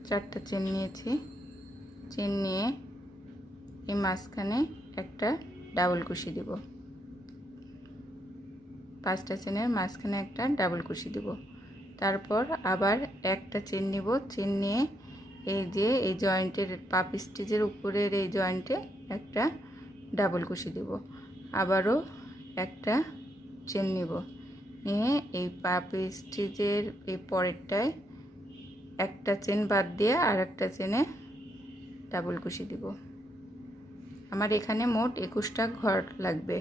4টা চেন নিয়েছি। চেন নিয়ে এই মাঝখানে একটা ডাবল কুশি দিব। 5টা চেনের মাঝখানে একটা ডাবল কুশি দিব। তারপর আবার একটা চেন নিব। চেন নিয়ে এই যে এই জয়েন্টের পাপ স্টিচের উপরের এই জয়েন্টে একটা ডাবল কুশি দিব। আবারও একটা চেন নিব, নিয়ে এই পাপ স্টিচের এই পরেরটায় একটা চেন বাদ দিয়ে আর একটা চেনে ডাবল কুশি দিব। আমার এখানে মোট 21টা ঘর লাগবে।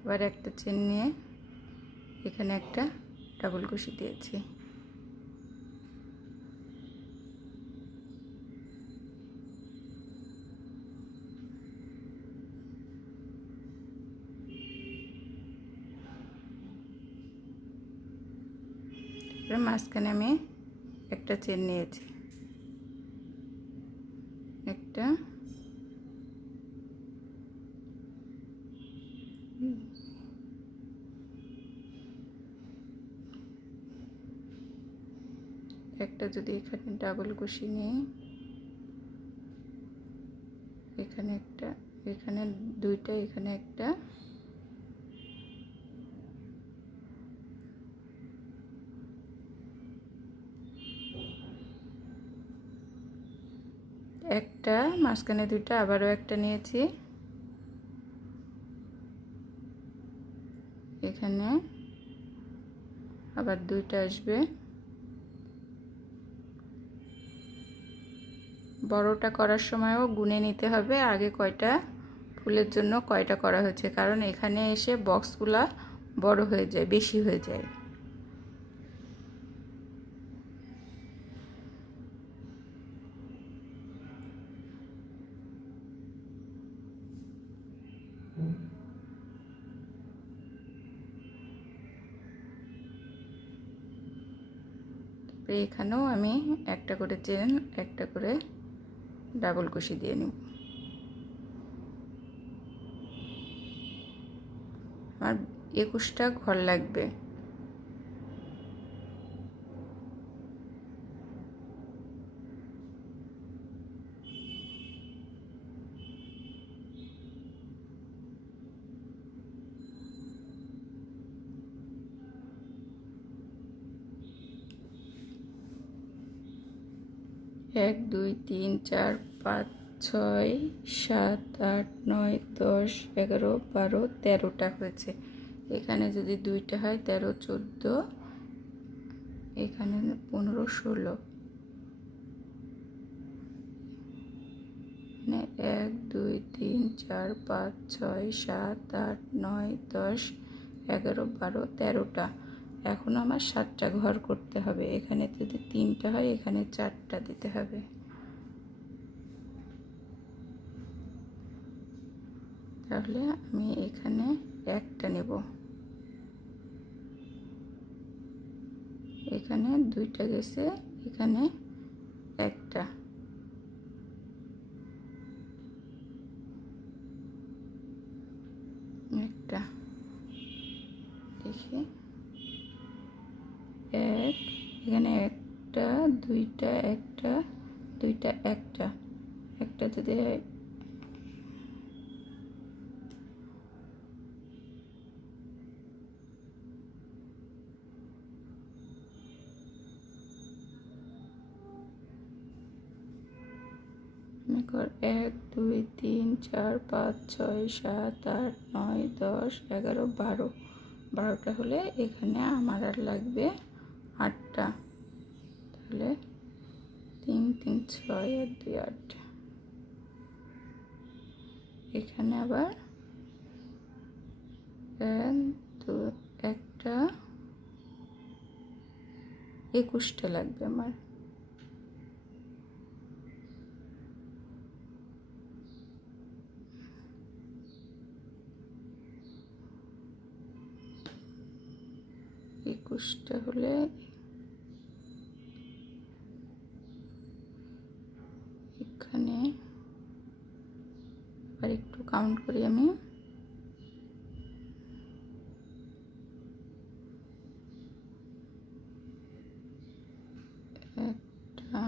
আবার একটা চেন নিয়ে এখানে একটা ডাবল কুশি দিয়েছি। মাঝখানে আমি একটা চেন নিয়েছি, একটা একটা যদি এখানে ডাবল কুশি নিই, এখানে একটা, এখানে দুইটা, এখানে একটা, একটা মাঝখানে দুইটা, আবারও একটা নিয়েছি, এখানে আবার দুইটা আসবে। বড়টা করার সময়ও গুনে নিতে হবে আগে কয়টা ফুলের জন্য কয়টা করা হয়েছে, কারণ এখানে এসে বক্সগুলা বড় হয়ে যায়, বেশি হয়ে যায়। এখানেও আমি একটা করে চেন, একটা করে ডাবল কুশি দিয়ে নিব। আমার 21টা ঘর লাগবে। 1 2 3 4 5 6 7 8 9 10 11 12 13টা হয়েছে। এখানে যদি 2টা হয় 13 14, এখানে 15 16, মানে 1 2 3 4 5 6 7 8 9 10 11 12 13টা। এখন আমার 7টা ঘর করতে হবে। এখানে যদি 3টা হয় এখানে 4টা দিতে হবে। তাহলে আমি এখানে একটা নেব, এখানে 2টা গেছে, এখানে একটা, একটা দেখি 1, এখানে একটা 2টা, একটা 2টা, একটা একটা যদি কর 1 2 3 4 5 6 7 8 9 10 11 12, 12টা হলে এখানে আমার আর লাগবে 8টা। তাহলে 3 3 6 আর 2 8, এখানে আবার 1 2 একটা 21টা লাগবে আমার। একুশটা হলে এখানে আর একটু কাউন্ট করি আমি, একটা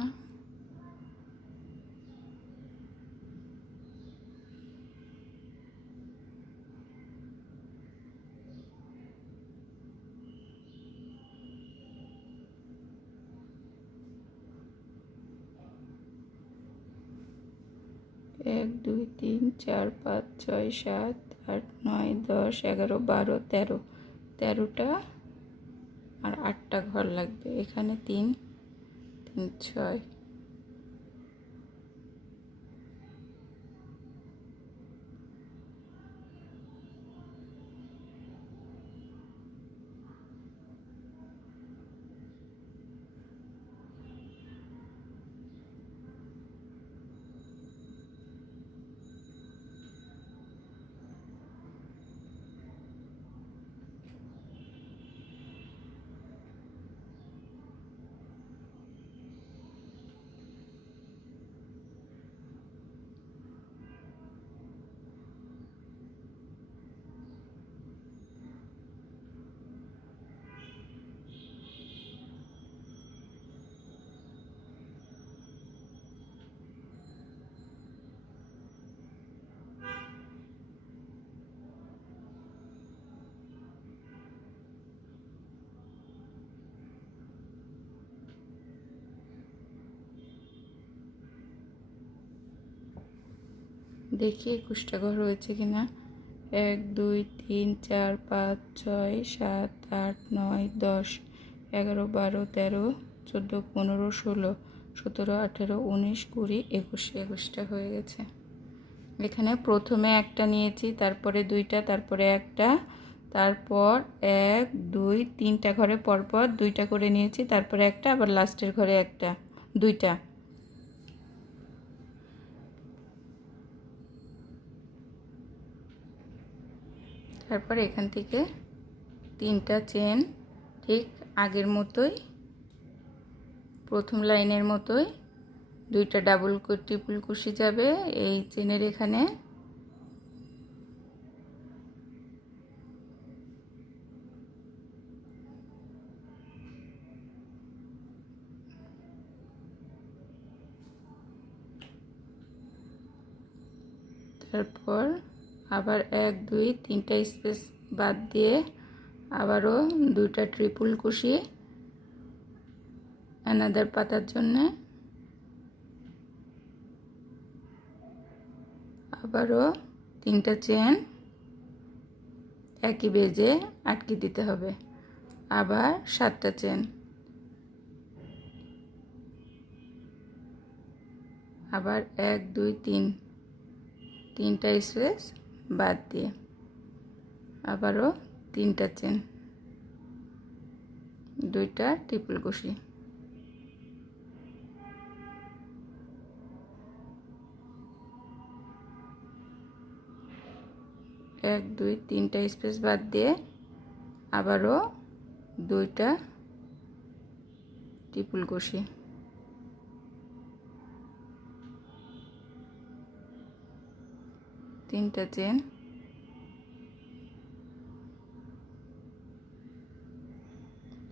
1 2 3 4 5 6 7 8 9 10 11 12 13, 13টা আর 8টা ঘর লাগবে। এখানে 3 3 6, দেখি 21টা ঘর হয়েছে কিনা। 1 2 3 4 5 6 7 8 9 10 11 12 13 14 15 16 17 18 19 20 21, 21টা হয়ে গেছে। এখানে প্রথমে একটা নিয়েছি, তারপরে 2টা, তারপরে একটা, তারপর 1 2 3টা ঘরে পরপর 2টা করে নিয়েছি, তারপরে একটা, আবার লাস্টের ঘরে একটা, 2টা। তারপর এখান থেকে 3টা চেন ঠিক আগের মতোই, প্রথম লাইনের মতোই 2টা ডাবল ট্রিপল কুশি যাবে এই চেনের এখানে। তারপর আবার 1 2 3টা স্পেস বাদ দিয়ে আবারও 2টা ট্রিপল কুশি অ্যানাদার পাতার জন্য আবারও 3টা চেন একই বেজে আটকে দিতে হবে। আবার 7টা চেন, আবার 1 2 3 3টা স্পেস বাদ দিয়ে আবারও 3টা চেন, 2টা ট্রিপল কুশি, 1 2 3টা স্পেস বাদ দিয়ে আবারও 2টা ট্রিপল কুশি, 3টা চেন,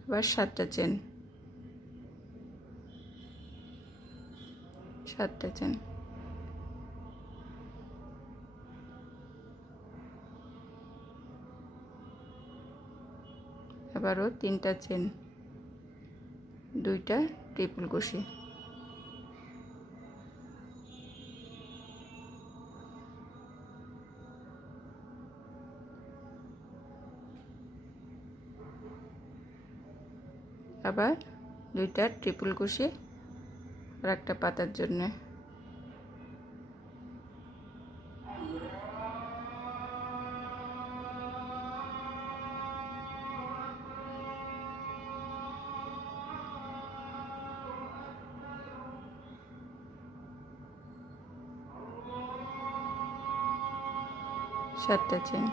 আবার 7টা চেন, 7টা চেন, আবারও 3টা চেন, 2টা ট্রিপল কুশি, আবার 2টা ট্রিপল কুশি আর একটা পাতার জন্য। সাতটা চেন,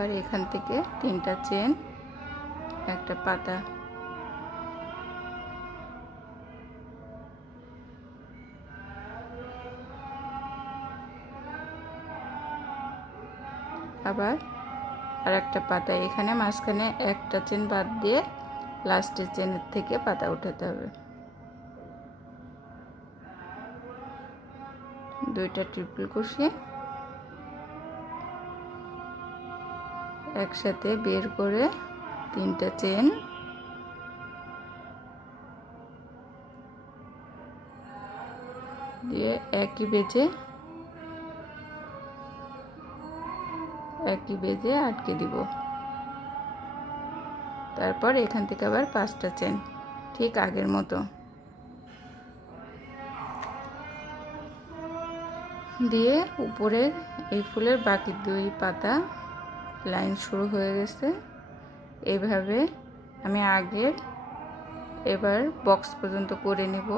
আর এখান থেকে 3টা চেন একটা পাতা, আবার আর একটা পাতা, এখানে মাঝখানে একটা চেন বাদ দিয়ে লাস্টের চেনের থেকে পাতা উঠাতে হবে। 2টা ট্রিপল কুশি একসাথে বের করে 3টা চেন, দিয়ে একই বেজে আটকে দিব। তারপর এখান থেকে আবার 5টা চেন ঠিক আগের মতো দিয়ে উপরের এই ফুলের বাকি 2 পাতা লাইন শুরু হয়ে গেছে। এইভাবে আমি আগের এবার বক্স পর্যন্ত করে নেব।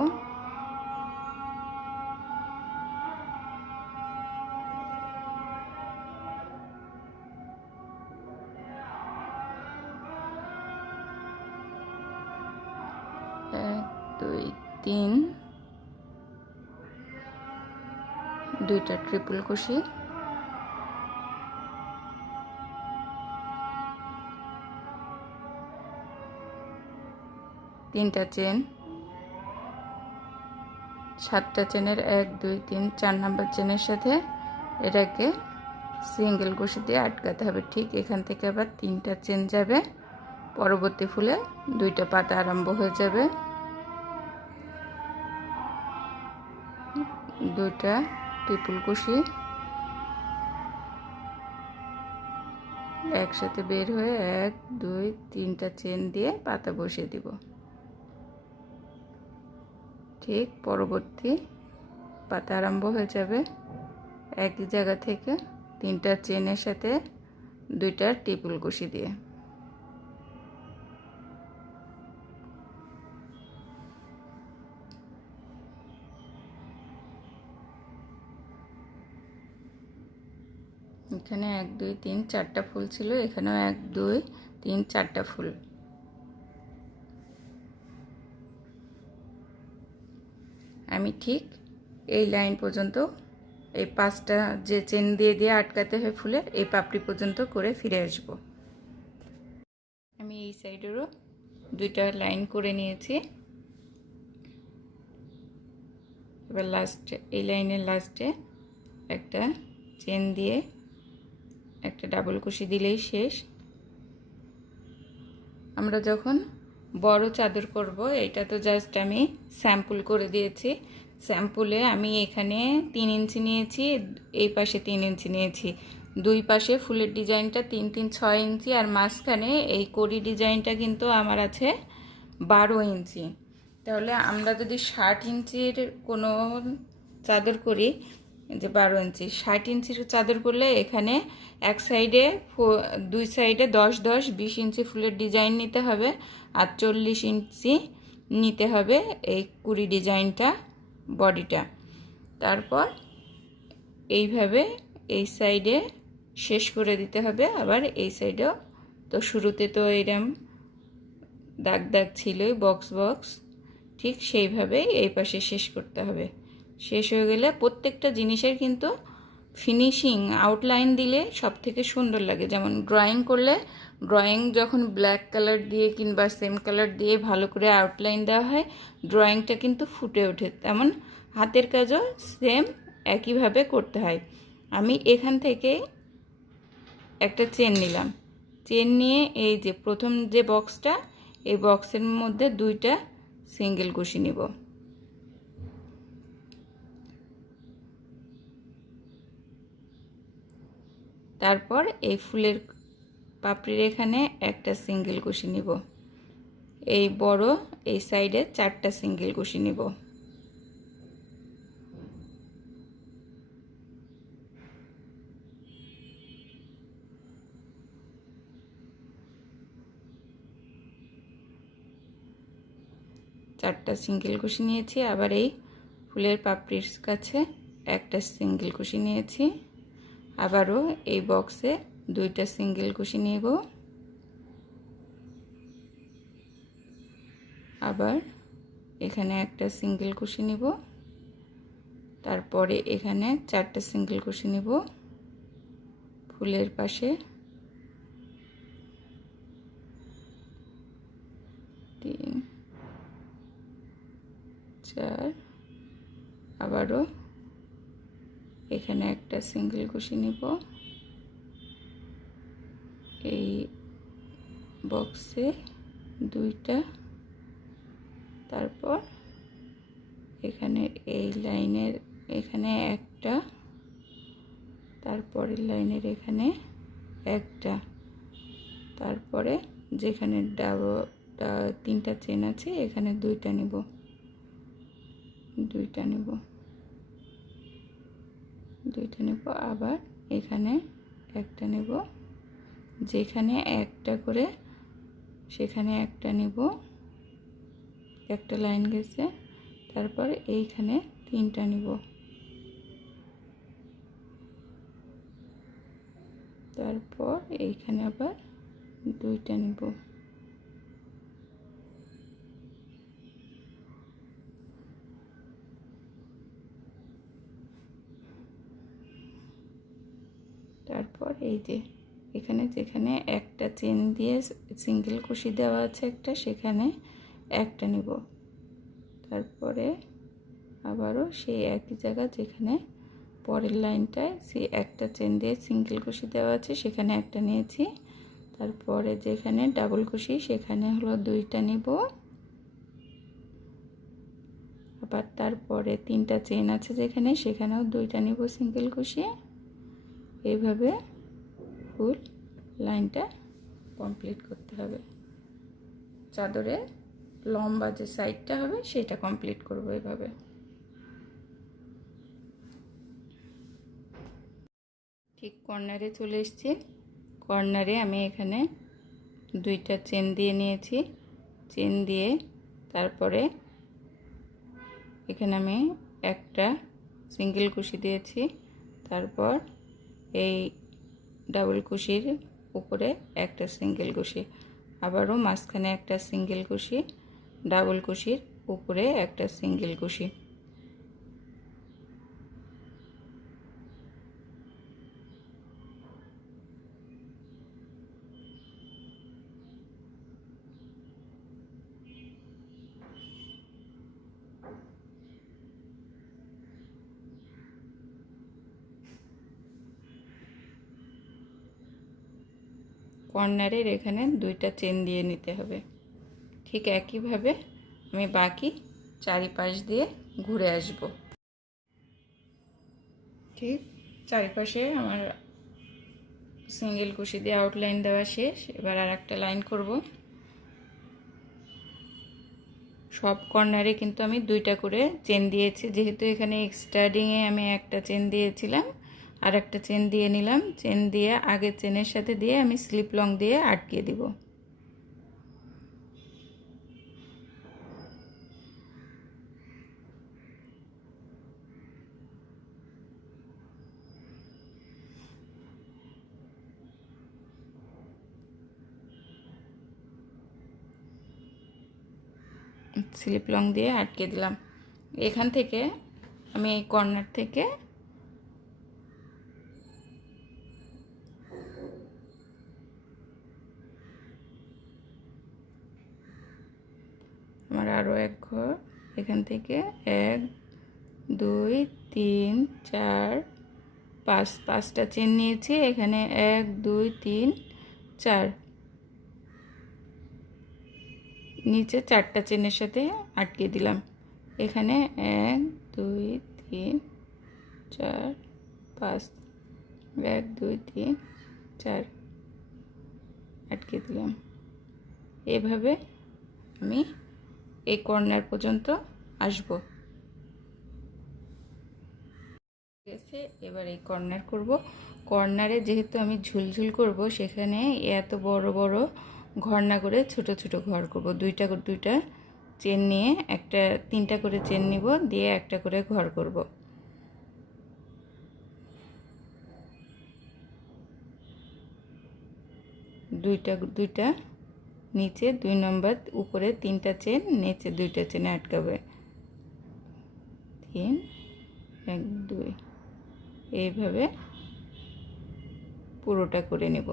এক 2 3 2টা ট্রিপল কুশি, তিনটা চেন, 7টা চেনের 1 2 3 4 নাম্বার চেনের সাথে এটাকে সিঙ্গেল কুশি দিয়ে আটকাতে হবে। ঠিক এখান থেকে আবার 3টা চেন যাবে, পরবর্তী ফুলে 2টা পাতা আরম্ভ হয়ে যাবে। 2টা ট্রিপল কুশি একসাথে বের হয়ে 1 2 3টা চেন দিয়ে পাতা বসিয়ে দিব। ঠিক পরবর্তী পাতা আরম্ভ হয়ে যাবে একই জায়গা থেকে 3টা চেনের সাথে 2টা ট্রিপল কুশি দিয়ে। এখানে 1 2 3 4টা ফুল ছিল, এখানেও 1 2 3 4টা ফুল। আমি ঠিক এই লাইন পর্যন্ত এই 5টা যে চেন দিয়ে আটকাতে হয় ফুলের এই পাপড়ি পর্যন্ত করে ফিরে আসব। আমি এই সাইডেরও 2টা লাইন করে নিয়েছি। এবার লাস্টে এই লাইনের লাস্টে একটা চেন দিয়ে একটা ডাবল কুশি দিলেই শেষ। আমরা যখন বড় চাদর করব, এটা তো জাস্ট আমি স্যাম্পল করে দিয়েছি। স্যাম্পলে আমি এখানে 3 ইঞ্চি নিয়েছি, এই পাশে 3 ইঞ্চি নিয়েছি। দুই পাশে ফুলের ডিজাইনটা 3 3 6 ইঞ্চি, আর মাঝখানে এই কড়ি ডিজাইনটা কিন্তু আমার আছে 12 ইঞ্চি। তাহলে আমরা যদি 60 ইঞ্চির কোনো চাদর করি, যে 12 ইঞ্চি 60 ইঞ্চির চাদর করলে এখানে এক সাইডে দুই সাইডে 10 10 20 ইঞ্চি ফুলের ডিজাইন নিতে হবে, আর 40 ইঞ্চি নিতে হবে এই কুড়ি ডিজাইনটা বডিটা। তারপর এইভাবে এই সাইডে শেষ করে দিতে হবে, আবার এই সাইডেও। তো শুরুতে তো এরম দাগ দাগ ছিলই, বক্স বক্স, ঠিক সেইভাবেই এই পাশে শেষ করতে হবে। শেষ হয়ে গেলে প্রত্যেকটা জিনিসের কিন্তু ফিনিশিং আউটলাইন দিলে সব থেকে সুন্দর লাগে। যেমন ড্রয়িং করলে, ড্রয়িং যখন ব্ল্যাক কালার দিয়ে কিংবা সেম কালার দিয়ে ভালো করে আউটলাইন দেওয়া হয়, ড্রয়িংটা কিন্তু ফুটে ওঠে। তেমন হাতের কাজও সেম একইভাবে করতে হয়। আমি এখান থেকে একটা চেন নিলাম, চেন নিয়ে এই যে প্রথম যে বক্সটা, এই বক্সের মধ্যে 2টা সিঙ্গেল কুশি নিব। তারপর এই ফুলের পাপড়ির এখানে একটা সিঙ্গেল কুশি নিব। এই বড় এই সাইডে 4টা সিঙ্গেল কুশি নিব। চারটা সিঙ্গেল কুশি নিয়েছি। আবার এই ফুলের পাপড়ির কাছে একটা সিঙ্গেল কুশি নিয়েছি। আবারও এই বক্সে 2টা সিঙ্গেল কুশি নেব। আবার এখানে একটা সিঙ্গেল কুশি নিব। তারপরে এখানে 4টা সিঙ্গেল কুশি নিব ফুলের পাশে, 3 4। আবারও এখানে একটা সিঙ্গেল কুশি নিব এই বক্সে 2টা। তারপর এখানে এই লাইনের এখানে একটা, তারপরের লাইনের এখানে একটা, তারপরে যেখানে তিনটা চেন আছে এখানে 2টা নিব, 2টা নিব, 2টা নিব। আবার এখানে একটা নিব, যেখানে একটা করে সেখানে একটা নিব, একটা লাইন গেছে। তারপর এইখানে 3টা নিব, তারপর এইখানে আবার 2টা নিব। তারপর এই যে এখানে যেখানে একটা চেন দিয়ে সিঙ্গেল কুশি দেওয়া আছে একটা, সেখানে একটা নিব। তারপরে আবারও সেই একই জায়গা যেখানে পরের লাইনটায় সেই একটা চেন দিয়ে সিঙ্গেল কুশি দেওয়া আছে সেখানে একটা নিয়েছি। তারপরে যেখানে ডাবল কুশি সেখানে হলো 2টা নিব। আবার তারপরে 3টা চেন আছে যেখানে, সেখানেও 2টা নিব সিঙ্গেল কুশি। এইভাবে ফুল লাইনটা কমপ্লিট করতে হবে। চাদরে লম্বা যে সাইডটা হবে সেটা কমপ্লিট করব এভাবে। ঠিক কর্নারে চলে এসেছি। কর্নারে আমি এখানে 2টা চেন দিয়ে নিয়েছি। চেন দিয়ে তারপরে এখানে আমি একটা সিঙ্গেল কুশি দিয়েছি। তারপর এই ডাবল কুশির উপরে একটা সিঙ্গেল কুশি, আবারও মাঝখানে একটা সিঙ্গেল কুশি, ডাবল কুশির উপরে একটা সিঙ্গেল কুশি। কর্নারের এখানে 2টা চেন দিয়ে নিতে হবে। ঠিক একইভাবে আমি বাকি চারিপাশ দিয়ে ঘুরে আসব। ঠিক চারিপাশে আমার সিঙ্গেল কুশি দিয়ে আউটলাইন দেওয়া শেষ। এবার আর একটা লাইন করব। সব কর্নারে কিন্তু আমি 2টা করে চেন দিয়েছি, যেহেতু এখানে স্টার্টিংয়ে আমি একটা চেন দিয়েছিলাম, আর একটা চেন দিয়ে নিলাম। চেন দিয়ে আগের চেনের সাথে দিয়ে আমি স্লিপ লং দিয়ে আটকে দিব। স্লিপ লং দিয়ে আটকে দিলাম। এখান থেকে আমি এই কর্নার থেকে আমার আরও এক ঘর, এখান থেকে 1 2 3 4 5 5টা চেন নিয়েছি। এখানে 1 2 3 4 নিচে 4টা চেনের সাথে আটকে দিলাম। এখানে 1 2 3 4 5 1 2 3 4 আটকে দিলাম। এভাবে আমি এই কর্নার পর্যন্ত আসব। ঠিক আছে, এবার এই কর্নার করব। কর্নারে যেহেতু আমি ঝুলঝুল করব, সেখানে এত বড় বড় ঘর না করে ছোট ছোট ঘর করব। 2টা চেন নিয়ে 3টা করে চেন নিব, দিয়ে একটা করে ঘর করব। দুইটা নিচে 2 নম্বর, উপরে 3টা চেন, নিচে 2টা চেনে আটকাবে। 3 1 2 এইভাবে পুরোটা করে নেব।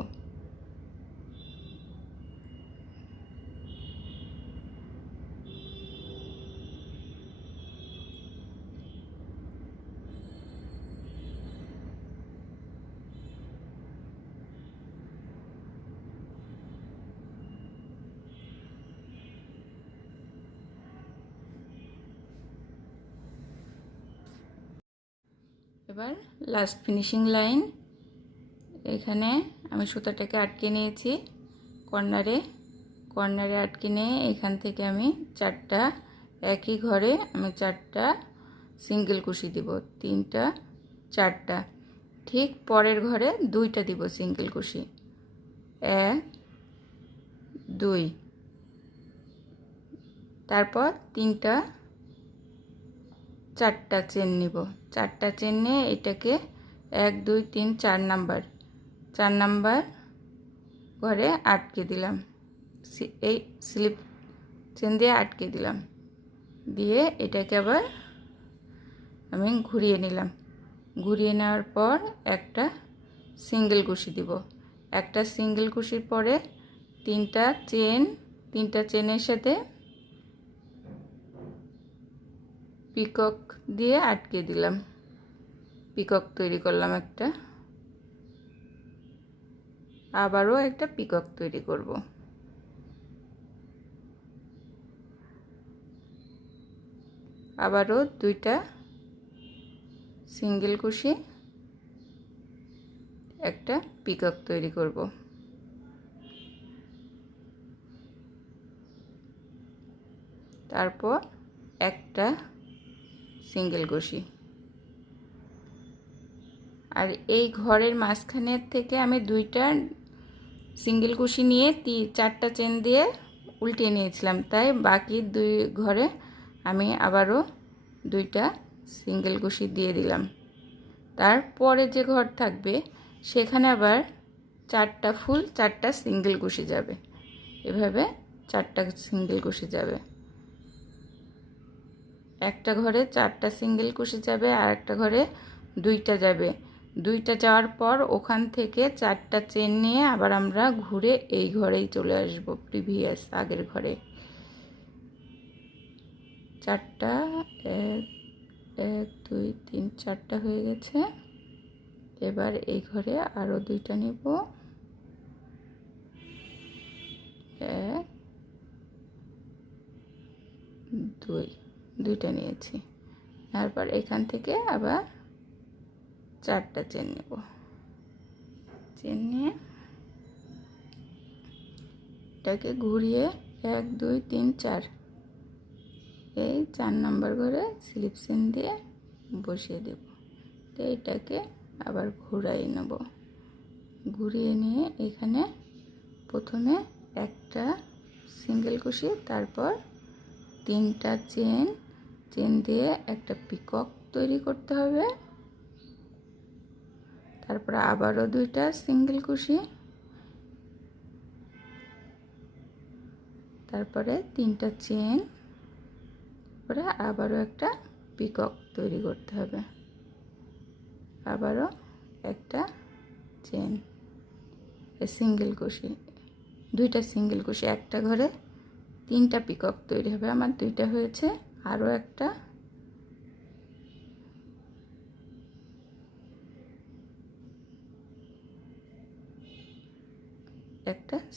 এবার লাস্ট ফিনিশিং লাইন, এখানে আমি সুতাটাকে আটকে নিয়েছি কর্নারে আটকে নিয়ে এখান থেকে আমি 4টা একই ঘরে আমি 4টা সিঙ্গেল কুশি দিব। 3টা 4টা, ঠিক পরের ঘরে 2টা দিব সিঙ্গেল কুশি। 1 2, তারপর 3টা 4টা চেন নিব। 4টা চেন নিয়ে এটাকে 1 2 3 4 নাম্বার ঘরে আটকে দিলাম। এই স্লিপ চেন দিয়ে আটকে দিলাম, দিয়ে এটাকে আবার আমি ঘুরিয়ে নিলাম। ঘুরিয়ে নেওয়ার পর একটা সিঙ্গেল কুশি দিব। একটা সিঙ্গেল কুশির পরে 3টা চেনের সাথে পিকক দিয়ে আটকে দিলাম। পিকক তৈরি করলাম একটা, আবারও একটা পিকক তৈরি করব। আবারও 2টা সিঙ্গেল কুশি, একটা পিকক তৈরি করব। তারপর একটা সিঙ্গেল কুশি। আর এই ঘরের মাঝখানের থেকে আমি 2টা সিঙ্গেল কুশি নিয়ে 4টা চেন দিয়ে উল্টিয়ে নিয়েছিলাম, তাই বাকি 2 ঘরে আমি আবারও 2টা সিঙ্গেল কুশি দিয়ে দিলাম। তারপরে যে ঘর থাকবে সেখানে আবার 4টা ফুল 4টা সিঙ্গেল কুশি যাবে। এভাবে 4টা সিঙ্গেল কুশি যাবে। একটা ঘরে 4টা সিঙ্গেল কুশি যাবে, আর একটা ঘরে 2টা যাবে। 2টা যাওয়ার পর ওখান থেকে 4টা চেন নিয়ে আবার আমরা ঘুরে এই ঘরেই চলে আসব, প্রিভিয়াস আগের ঘরে। 4টা 1 1 2 3 4টা হয়ে গেছে। এবার এই ঘরে আরও 2টা নিব, দুইটা নিয়েছি। তারপর এখান থেকে আবার 4টা চেন নেব। চেন নিয়ে এটাকে ঘুরিয়ে 1 2 3 4 এই 4 নাম্বার করে স্লিপ চেন দিয়ে বসিয়ে দেব। তো এটাকে আবার ঘুরাই নেব। ঘুরিয়ে নিয়ে এখানে প্রথমে একটা সিঙ্গেল কুশি, তারপর 3টা চেন দিয়ে একটা পিকক তৈরি করতে হবে। তারপর আবারও 2টা সিঙ্গেল কুশি, তারপরে 3টা চেন, তারপরে আবারও একটা পিকক তৈরি করতে হবে। আবারও একটা চেন, সিঙ্গেল কুশি, 2টা সিঙ্গেল কুশি, একটা ঘরে 3টা পিকক তৈরি হবে। আমার 2টা হয়েছে। আরও একটা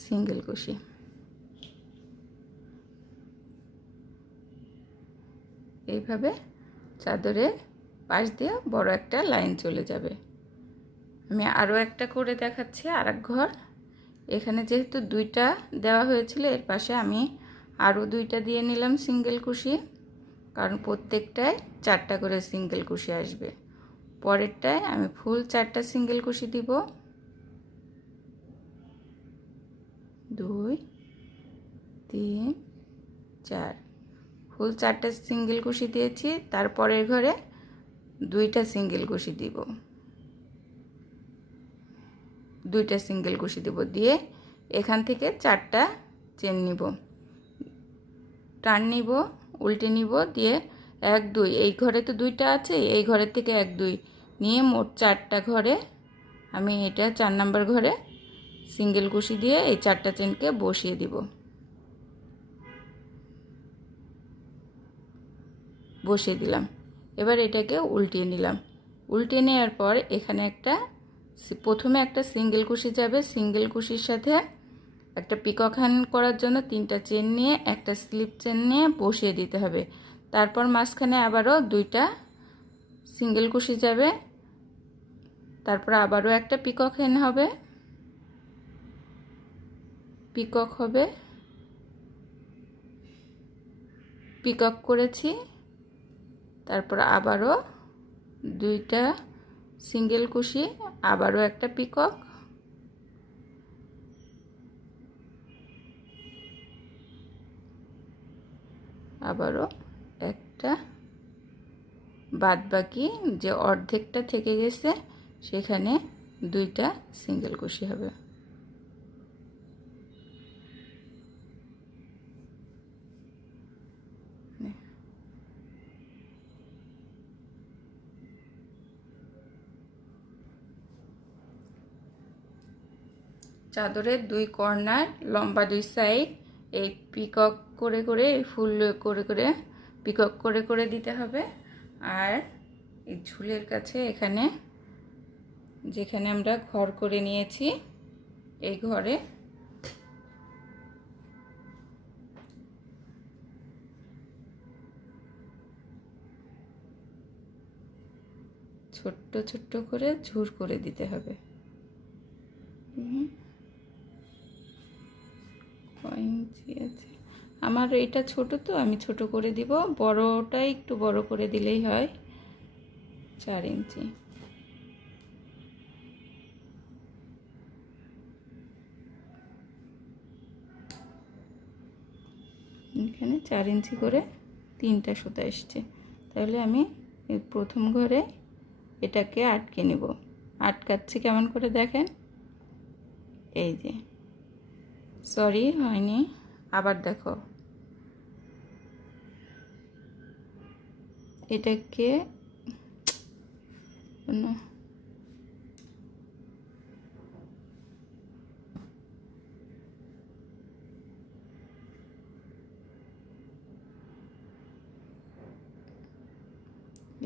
সিঙ্গেল কুশি। এইভাবে চাদরের পাশ দিয়ে বড় একটা লাইন চলে যাবে। আমি আরও একটা করে দেখাচ্ছি, আরেক ঘর। এখানে যেহেতু 2টা দেওয়া হয়েছিল, এর পাশে আমি আরও 2টা দিয়ে নিলাম সিঙ্গেল কুশি, কারণ প্রত্যেকটায় 4টা করে সিঙ্গেল কুশি আসবে। পরেরটায় আমি ফুল 4টা সিঙ্গেল কুশি দিব। 2 3 4 ফুল 4টা সিঙ্গেল কুশি দিয়েছি। তারপরের ঘরে 2টা সিঙ্গেল কুশি দিব, 2টা সিঙ্গেল কুশি দিব, দিয়ে এখান থেকে 4টা চেন নিব, টান নিব, উল্টে নিব, দিয়ে 1 2 এই ঘরে তো 2টা আছে, এই ঘরের থেকে 1 2 নিয়ে মোট 4টা ঘরে আমি এটা 4 নাম্বার ঘরে সিঙ্গেল কুশি দিয়ে এই 4টা চেনকে বসিয়ে দিব। বসিয়ে দিলাম। এবার এটাকে উল্টিয়ে নিলাম। উল্টিয়ে নেওয়ার পর এখানে প্রথমে একটা সিঙ্গেল কুশি যাবে, সিঙ্গেল কুশির সাথে একটা পিকক হ্যান্ড করার জন্য 3টা চেন নিয়ে একটা স্লিপ চেন নিয়ে বসিয়ে দিতে হবে। তারপর মাঝখানে আবারও 2টা সিঙ্গেল কুশি যাবে, তারপর আবারও একটা পিকক হ্যান্ড হবে, পিকক করেছি। তারপর আবারও 2টা সিঙ্গেল কুশি, আবারও একটা পিকক, আবারও একটা, বাদ বাকি যে অর্ধেকটা থেকে গেছে সেখানে 2টা সিঙ্গেল কুশি হবে। চাদরের 2 কর্নার লম্বা 2 সাইড এই পিকক করে করে, ফুল করে করে পিকক করে করে দিতে হবে। আর এই ঝুলের কাছে এখানে যেখানে আমরা ঘর করে নিয়েছি, এই ঘরে ছোট্ট ছোট্ট করে ঝুর করে দিতে হবে। ইঞ্চি আছে আমার, এটা ছোট তো আমি ছোট করে দিব, বড়টা একটু বড় করে দিলেই হয়। 4 ইঞ্চি। এখানে 4 ইঞ্চি করে 3টা সুতা এসছে। তাহলে আমি এই প্রথম ঘরে এটাকে আটকে নেব। আটকাচ্ছি কেমন করে দেখেন, এই যে, সরি হয়নি, আবার দেখো, এটাকে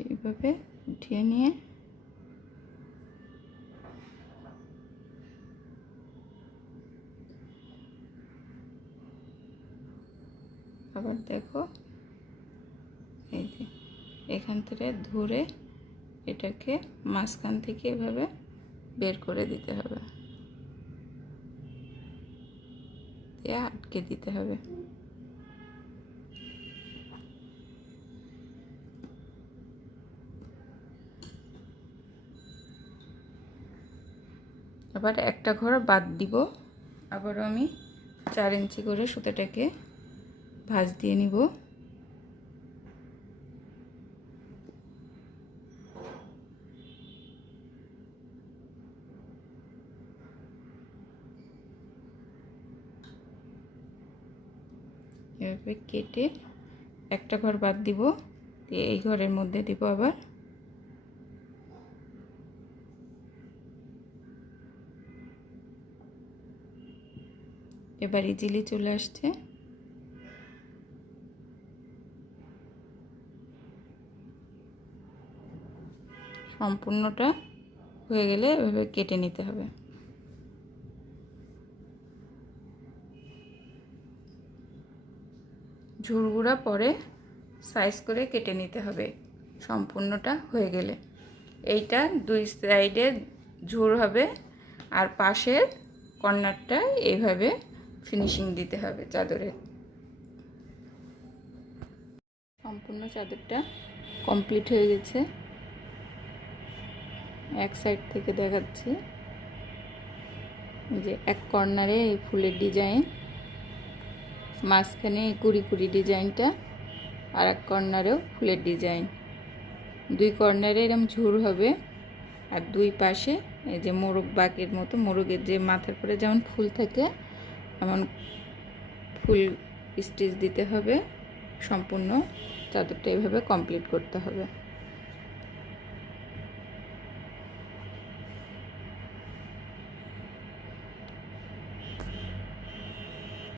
এইভাবে উঠিয়ে নিয়ে আবার দেখো এখান থেকে ধরে এটাকে মাঝখান থেকে এভাবে বের করে দিতে হবে, দিয়ে আটকে দিতে হবে। আবার একটা ঘর বাদ দিব। আবারও আমি 4 ইঞ্চি করে সুতাটাকে ভাঁজ দিয়ে নিব। এভাবে কেটে একটা ঘর বাদ দিব, দিয়ে এই ঘরের মধ্যে দিব আবার। এবার ইজিলি চলে আসছে। সম্পূর্ণটা হয়ে গেলে এভাবে কেটে নিতে হবে। ঝুরগুড়া পরে সাইজ করে কেটে নিতে হবে সম্পূর্ণটা হয়ে গেলে। এইটা 2 সাইডে ঝুর হবে, আর পাশের কর্নারটা এইভাবে ফিনিশিং দিতে হবে চাদরের। সম্পূর্ণ চাদরটা কমপ্লিট হয়ে গেছে। এক সাইড থেকে দেখাচ্ছি যে এক কর্নারে এই ফুলের ডিজাইন, মাঝখানে এই কুড়ি কুড়ি ডিজাইনটা, আর এক কর্নারেও ফুলের ডিজাইন। 2 কর্নারে এরকম ঝুর হবে, আর 2 পাশে এই যে মোরগ বাঁকের মতো, মোরগের যে মাথার পরে যেমন ফুল থাকে এমন ফুল স্টিচ দিতে হবে। সম্পূর্ণ চাদরটা এইভাবে কমপ্লিট করতে হবে।